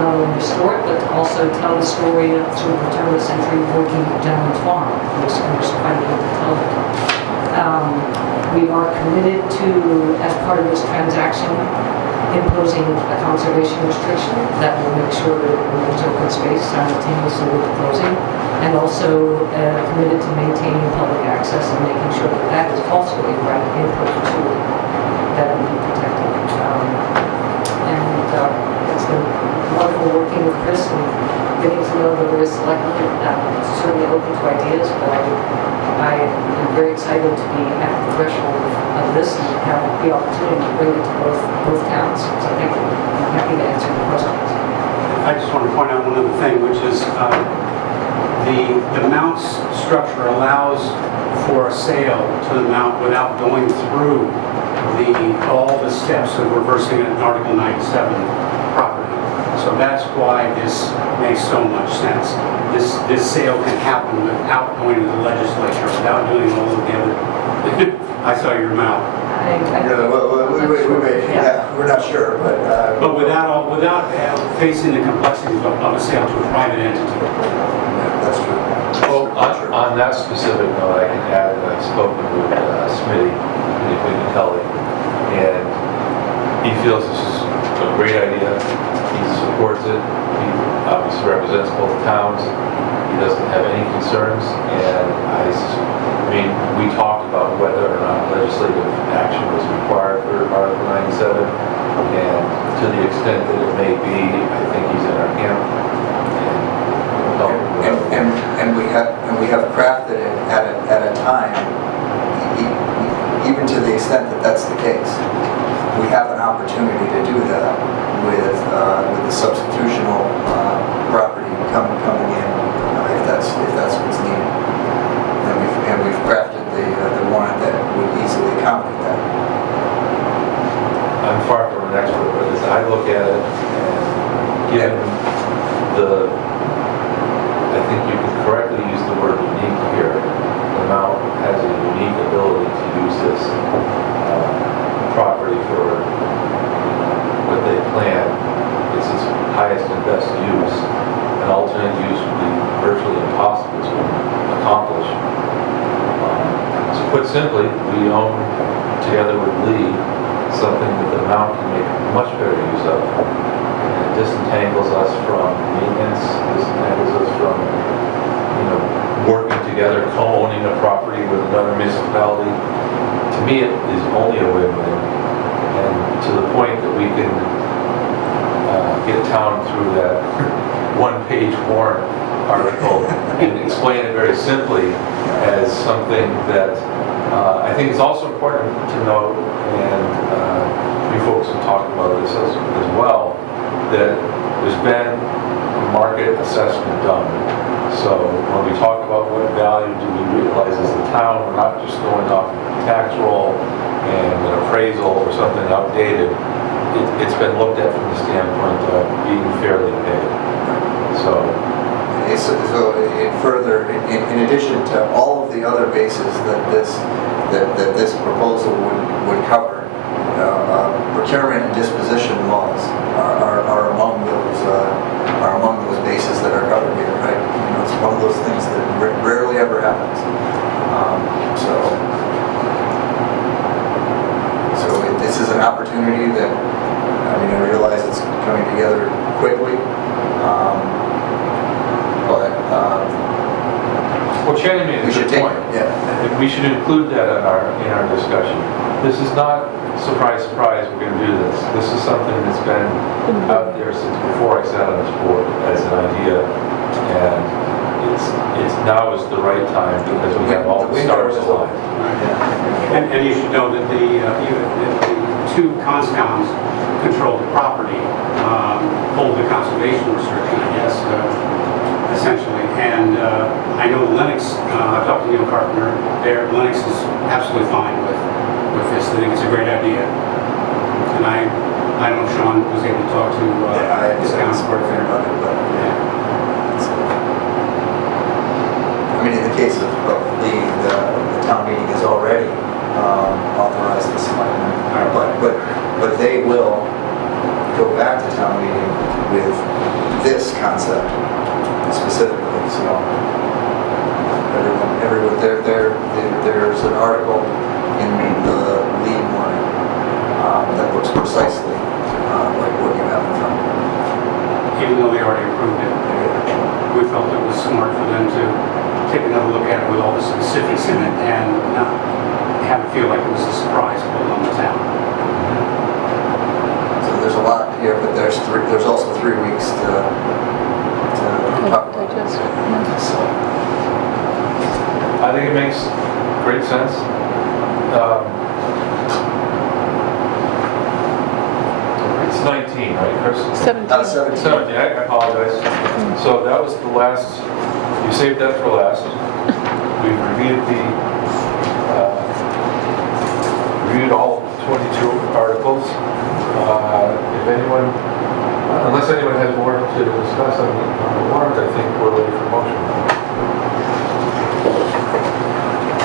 not only restore it, but to also tell the story of sort of the turn of the century working gentleman's farm. There's quite a bit to tell it. We are committed to, as part of this transaction, imposing a conservation restriction that will make sure that it remains open space simultaneously with the closing, and also committed to maintaining public access and making sure that that is also a right in perpetuity that will be protected. It's been wonderful working with Chris and getting to know the various selectmen. Certainly open to ideas, but I am very excited to be at the threshold of this and have the opportunity to bring it to both towns. So thank you. I'm happy to answer your questions. I just want to point out one other thing, which is the mount structure allows for a sale to the mount without going through all the steps of reversing an Article 97 property. So that's why this makes so much sense. This sale can happen without going to the legislature, without doing all of the other. I saw your mouth. Wait. Yeah, we're not sure, but. But without facing the complexities of a sale to a private entity. That's true. Well, on that specific note, I can add, I've spoken with Smitty, Kelly, and he feels this is a great idea. He supports it. He obviously represents both towns. He doesn't have any concerns, and I mean, we talked about whether or not legislative action was required for Article 97, and to the extent that it may be, I think he's in our camp. And we have crafted it at a time, even to the extent that that's the case. We have an opportunity to do that with the substitutional property coming in, if that's what's needed. And we've crafted the warrant that would easily accommodate that. I'm far from an expert, but as I look at it, and given I think you can correctly use the word unique here. The Mount has a unique ability to use this property for what they plan. It's its highest and best use. An alternate use would be virtually impossible to accomplish. So put simply, we own, together with Lee, something that the Mount can make much better use of. It disentangles us from maintenance, disentangles us from, working together, co-owning a property with another municipality. To me, it is only a win-win. And to the point that we can get town through that one-page warrant article and explain it very simply as something that I think is also important to note, and you folks have talked about this as well, that there's been a market assessment done. So when we talk about what value do we realize as a town, we're not just going off tax roll and an appraisal or something outdated. It's been looked at from the standpoint of being fairly paid. So in addition to all of the other bases that this proposal would cover, procurement and disposition laws are among those bases that are covered here, right? It's one of those things that rarely ever happens. So this is an opportunity that, I realize it's coming together Shannon made a we should good take, point. yeah. And we should include that in our discussion. This is not, surprise, surprise, we're going to do this. This is something that's been out there since before I sat on this board as an idea. And it's now is the right time because we have all the stars aligned. And you should know that the two conscoms control the property, hold the conservation restriction, I guess, essentially. And I know Lenox, I've talked to Neil Carpenter there, Lenox is absolutely fine with this. They think it's a great idea. And I don't know if Sean was able to talk to Yeah, his I council. support about it, but Yeah. I mean, in the case of the town meeting has already authorized the selectmen, but they will go back to town meeting with this concept specifically. So everyone, there's an article in the lead warning that looks precisely like what you have in front of you. Even though they already approved it, we felt it was smart for them to take another look at it with all the specifics in it and not have it feel like it was a surprise pulled on the town. So there's a lot here, but there's also 3 weeks to talk about it. Digest. So, I think it makes great sense. It's 19, right, Chris? 17. 17, I apologize. So that was the last, you saved that for last. We've reviewed all 22 articles. If anyone, unless anyone has more to discuss on the warrant, I think we're ready for motion.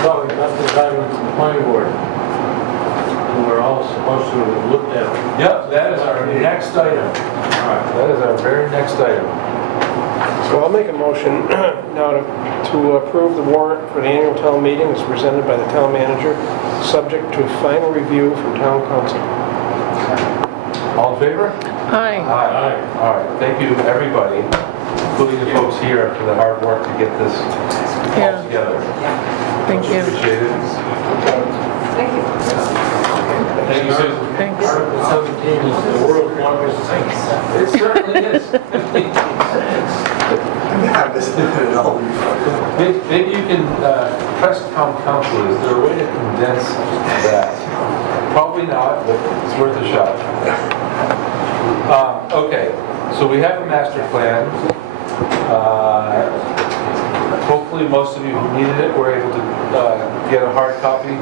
Well, we got this item from the planning board, and we're all supposed to have looked at it. Yep, that is our next item. That is our very next item. So I'll make a motion now to approve the warrant for the annual town meeting as presented by the town manager, subject to final review from town council. All in favor? Aye. Aye. All right, thank you, everybody, including the folks here for the hard work to get this all Yeah. together. Thank Much you. appreciated. Thank you. Thank you, Susan. Thanks. Article 17 is the world's longest thing. It certainly is. yeah, this is all Maybe you can press town council, is there a way to condense that? Probably not, but it's worth a shot. Okay, so we have a master plan. Hopefully most of you who needed it were able to get a hard copy.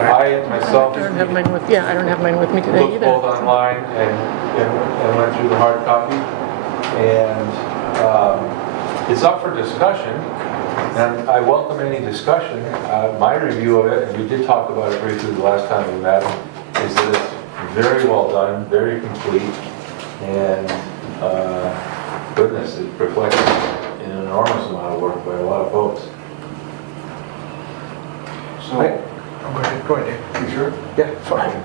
I myself I don't have mine with, yeah, I don't have mine with me today looked either. both online and went through the hard copy. And it's up for discussion, and I welcome any discussion. My review of it, and we did talk about it briefly the last time we met, is that it's very well done, very complete, and goodness, it reflects an enormous amount of work by a lot of folks. So, Go ahead, Dave. you sure? Yeah, fine.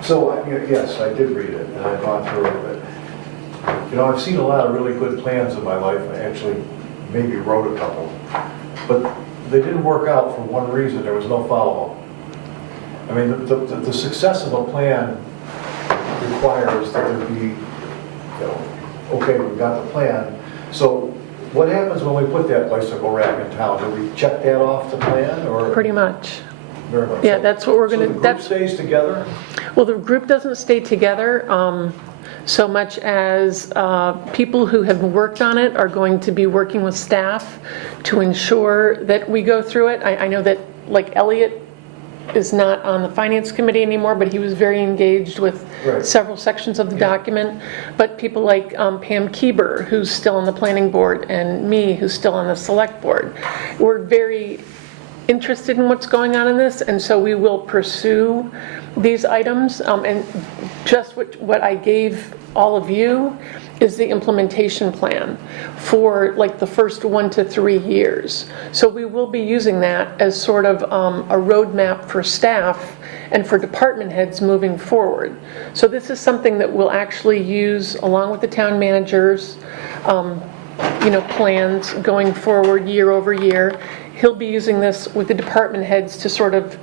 So, yes, I did read it, and I've gone through it, but, you know, I've seen a lot of really good plans in my life. I actually maybe wrote a couple, but they didn't work out for one reason: there was no follow-up. I mean, the success of a plan requires that there be, you know, okay, we've got the plan. So what happens when we put that bicycle rack in town? Do we check that off the plan, or? Pretty much. Very much. Yeah, that's what we're So gonna, the group that's, stays together? well, the group doesn't stay together so much as people who have worked on it are going to be working with staff to ensure that we go through it. I know that, like, Elliot is not on the finance committee anymore, but he was very engaged with Right. several sections of the document. But people like Pam Kieber, who's still on the planning board, and me, who's still on the select board, we're very interested in what's going on in this, and so we will pursue these items. And just what I gave all of you is the implementation plan for like the first 1 to 3 years. So we will be using that as sort of a roadmap for staff and for department heads moving forward. So this is something that we'll actually use along with the town managers plans going forward year over year. He'll be using this with the department heads to sort of,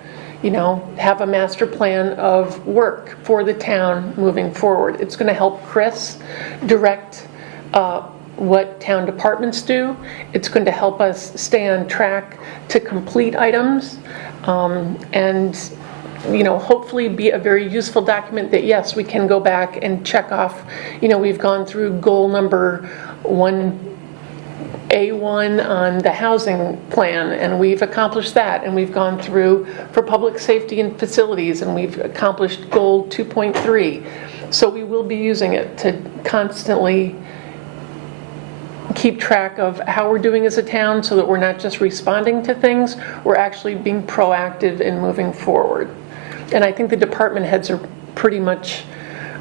have a master plan of work for the town moving forward. It's going to help Chris direct what town departments do. It's going to help us stay on track to complete items, and hopefully be a very useful document that, yes, we can go back and check off. We've gone through goal number 1A1 on the housing plan, and we've accomplished that, and we've gone through for public safety and facilities, and we've accomplished goal 2.3. So we will be using it to constantly keep track of how we're doing as a town, so that we're not just responding to things, we're actually being proactive in moving forward. And I think the department heads are pretty much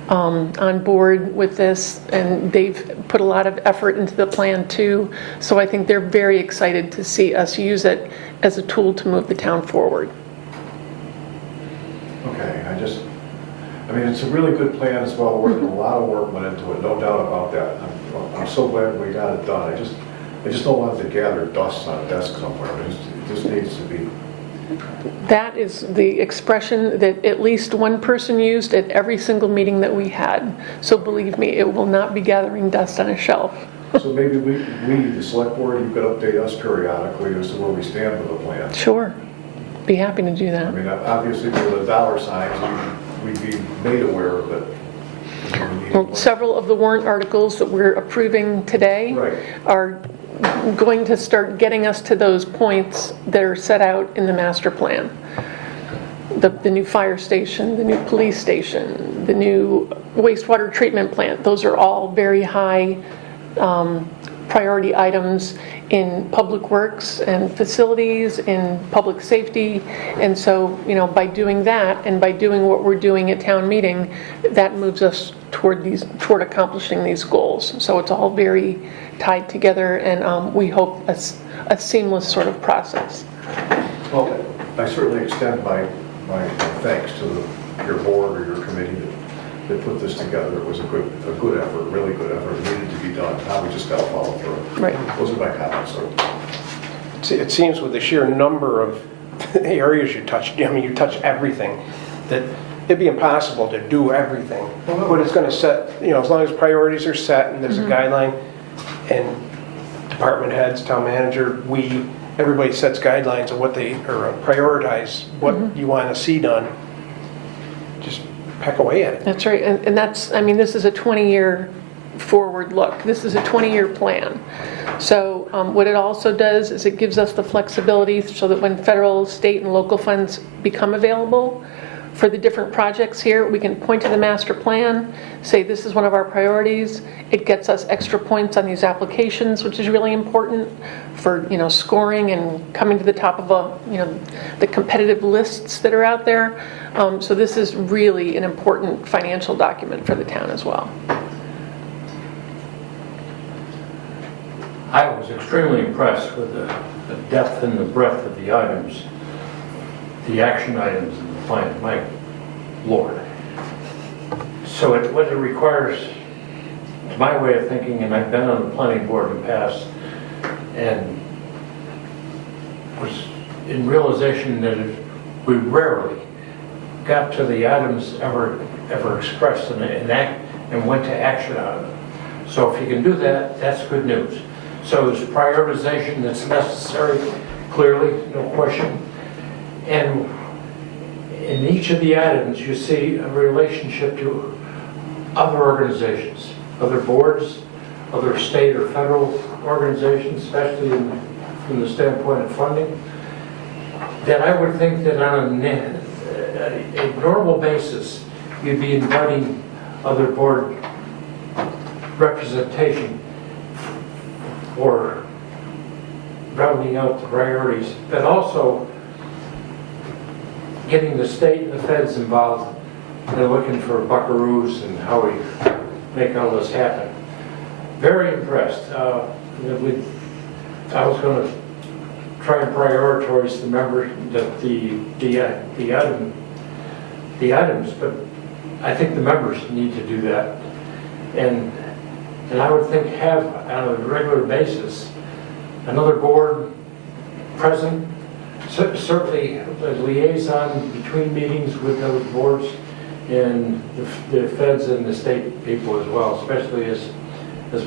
on board with this, and they've put a lot of effort into the plan too. So I think they're very excited to see us use it as a tool to move the town forward. Okay, it's a really good plan as well. A lot of work went into it, no doubt about that. I'm so glad we got it done. I just don't want it to gather dust on a desk somewhere. It just needs to be. That is the expression that at least one person used at every single meeting that we had. So believe me, it will not be gathering dust on a shelf. So maybe we, the select board, you could update us periodically as to where we stand with the plan.Ure. Be happy to do that. Obviously with the dollar signs, we'd be made aware of it. Well, several of the warrant articles that we're approving today Right. are going to start getting us to those points that are set out in the master plan. The new fire station, the new police station, the new wastewater treatment plant, those are all very high priority items in public works and facilities, in public safety. And so, by doing that and by doing what we're doing at town meeting, that moves us toward accomplishing these goals. So it's all very tied together, and we hope a seamless sort of process. Well, I certainly extend my thanks to your board or your committee that put this together. It was a good effort, really good effort. It needed to be done. Now we just got to follow through. Right. Those are my comments. So. It seems with the sheer number of areas you touch, you touch everything, that it'd be impossible to do everything. But it's going to set, as long as priorities are set and there's a guideline, and department heads, town manager, everybody sets guidelines of what prioritize what you want to see done. Just peck away at it. That's right, and that's, this is a 20-year forward look. This is a 20-year plan. So what it also does is it gives us the flexibility so that when federal, state, and local funds become available for the different projects here, we can point to the master plan, say this is one of our priorities. It gets us extra points on these applications, which is really important for scoring and coming to the top of the competitive lists that are out there. So this is really an important financial document for the town as well. I was extremely impressed with the depth and the breadth of the items, the action items in the plan. My Lord. So what it requires, to my way of thinking, and I've been on the planning board in the past, and was in realization that we rarely got to the items ever expressed and went to action on them. So if you can do that, that's good news. So there's prioritization that's necessary, clearly, no question. And in each of the items, you see a relationship to other organizations, other boards, other state or federal organizations, especially from the standpoint of funding, that I would think that on a normal basis, you'd be inviting other board representation for rounding out the priorities, but also getting the state and the feds involved. They're looking for buckaroos and how we make all this happen. Very impressed. I was going to try and prioritize the members, the items, but I think the members need to do that. And And I would think have, on a regular basis, another board present, certainly a liaison between meetings with those boards and the feds and the state people as well, especially as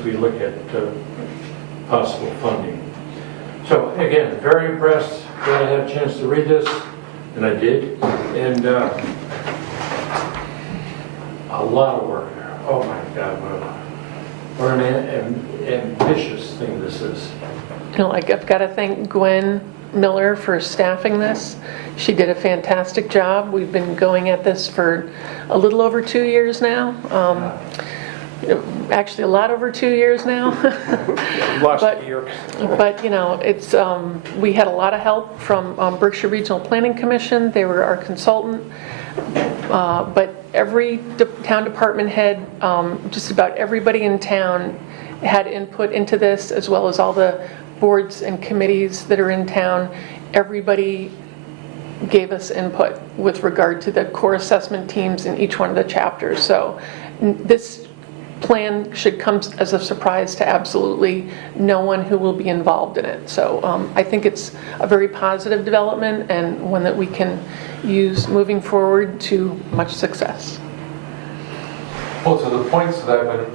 we look at possible funding. So again, very impressed, glad I had a chance to read this, and I did, and a lot of work there. Oh my God, what an ambitious thing this is. You know, like, I've got to thank Gwen Miller for staffing this. She did a fantastic job. We've been going at this for a little over 2 years now. Actually, a lot over 2 years now. Lost But- a year. But, you know, it's, we had a lot of help from Berkshire Regional Planning Commission. They were our consultant. But every town department head, just about everybody in town had input into this, as well as all the boards and committees that are in town. Everybody gave us input with regard to the core assessment teams in each one of the chapters. So this plan should come as a surprise to absolutely no one who will be involved in it. So I think it's a very positive development and one that we can use moving forward to much success. Well, to the points that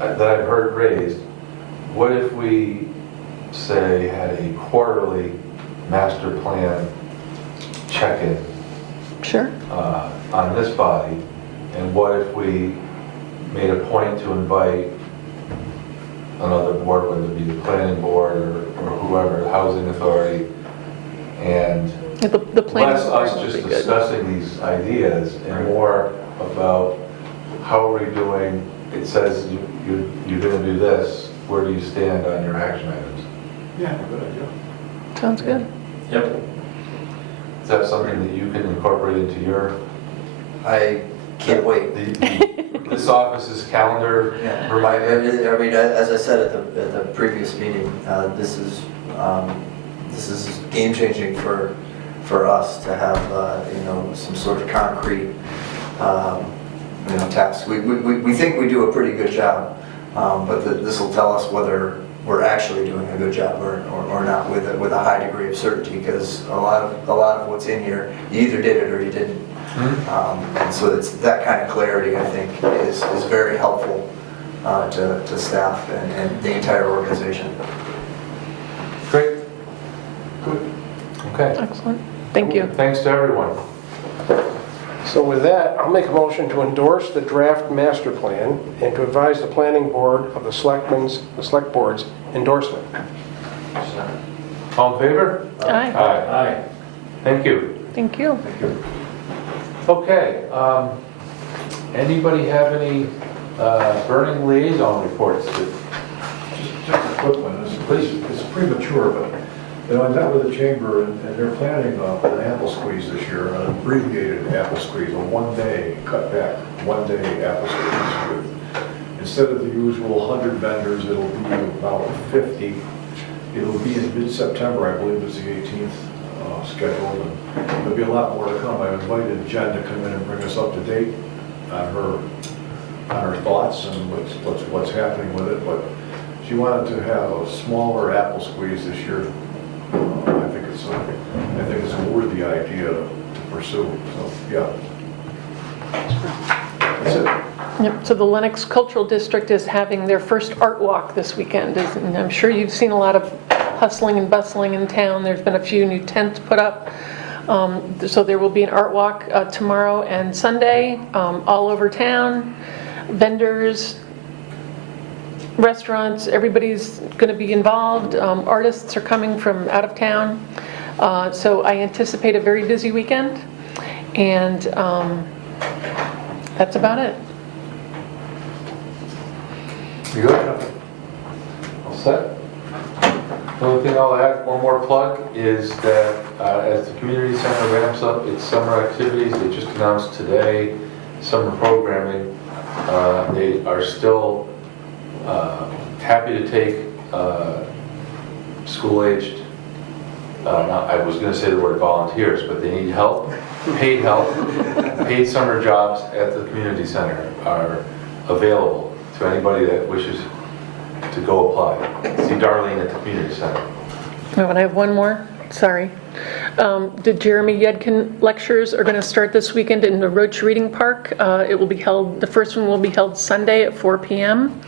I've heard raised, what if we, say, had a quarterly master plan check-in Sure. on this body, and what if we made a point to invite another board, whether it be the planning board or whoever, the housing authority, and The planning less board us would just be good. discussing these ideas and more about how are we doing, it says you're gonna do this, where do you stand on your action items? Yeah, good idea. Sounds good. Yep. Is that something that you can incorporate into your, I can't wait. this office's calendar Yeah. reminder? I mean, as I said at the previous meeting, this is game changing for us to have some sort of concrete tasks. We think we do a pretty good job, but this will tell us whether we're actually doing a good job or not with a high degree of certainty, because a lot of what's in here, you either did it or you didn't. And so it's that kind of clarity, I think, is very helpful to staff and the entire organization. Great. Good. Okay. Excellent. Thank you. Thanks to everyone. So with that, I'll make a motion to endorse the draft master plan and to advise the planning board of the select board's endorsement. All in favor? Aye. Aye. Thank you. Thank you. Okay, anybody have any burning liaison reports? Just a quick one, it's premature, but, I met with the chamber and they're planning an apple squeeze this year, an abbreviated apple squeeze, a one-day apple squeeze with, instead of the usual 100 vendors, it'll be about 50. It'll be in mid-September, I believe it's the 18th scheduled, and there'll be a lot more to come. I invited Jen to come in and bring us up to date on her thoughts and what's happening with it, but she wanted to have a smaller apple squeeze this year. I think it's a worthy idea to pursue, so, yeah. That's it. Yep, so the Lenox Cultural District is having their first art walk this weekend, and I'm sure you've seen a lot of hustling and bustling in town. There's been a few new tents put up. So there will be an art walk tomorrow and Sunday all over town. Vendors, restaurants, everybody's going to be involved. Artists are coming from out of town. So I anticipate a very busy weekend, and that's about it. You good? All set? The only thing I'll add, one more plug, is that as the community center ramps up its summer activities, they just announced today summer programming. They are still happy to take school-aged, I was going to say the word volunteers, but they need help, paid summer jobs at the community center are available to anybody that wishes to go apply. See Darlene at the community center. Oh, and I have one more, sorry. The Jeremy Yudkin lectures are going to start this weekend in the Roach Reading Park. It will be held, the first one will be held Sunday at 4 p.m.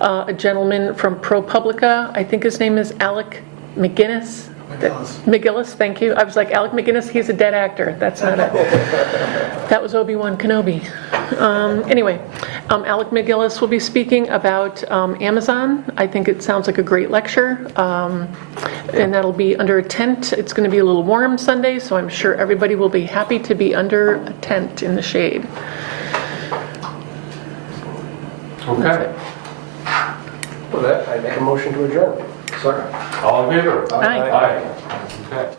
A gentleman from ProPublica, I think his name is Alec McGinnis. McGillis, thank you. I was like, Alec McGinnis, he's a dead actor. That's not it. That was Obi-Wan Kenobi. Anyway, Alec McGillis will be speaking about Amazon. I think it sounds like a great lecture. And that'll be under a tent. It's going to be a little warm Sunday, so I'm sure everybody will be happy to be under a tent in the shade. Okay. With that, I make a motion to adjourn. All in favor? Aye. Aye. Okay.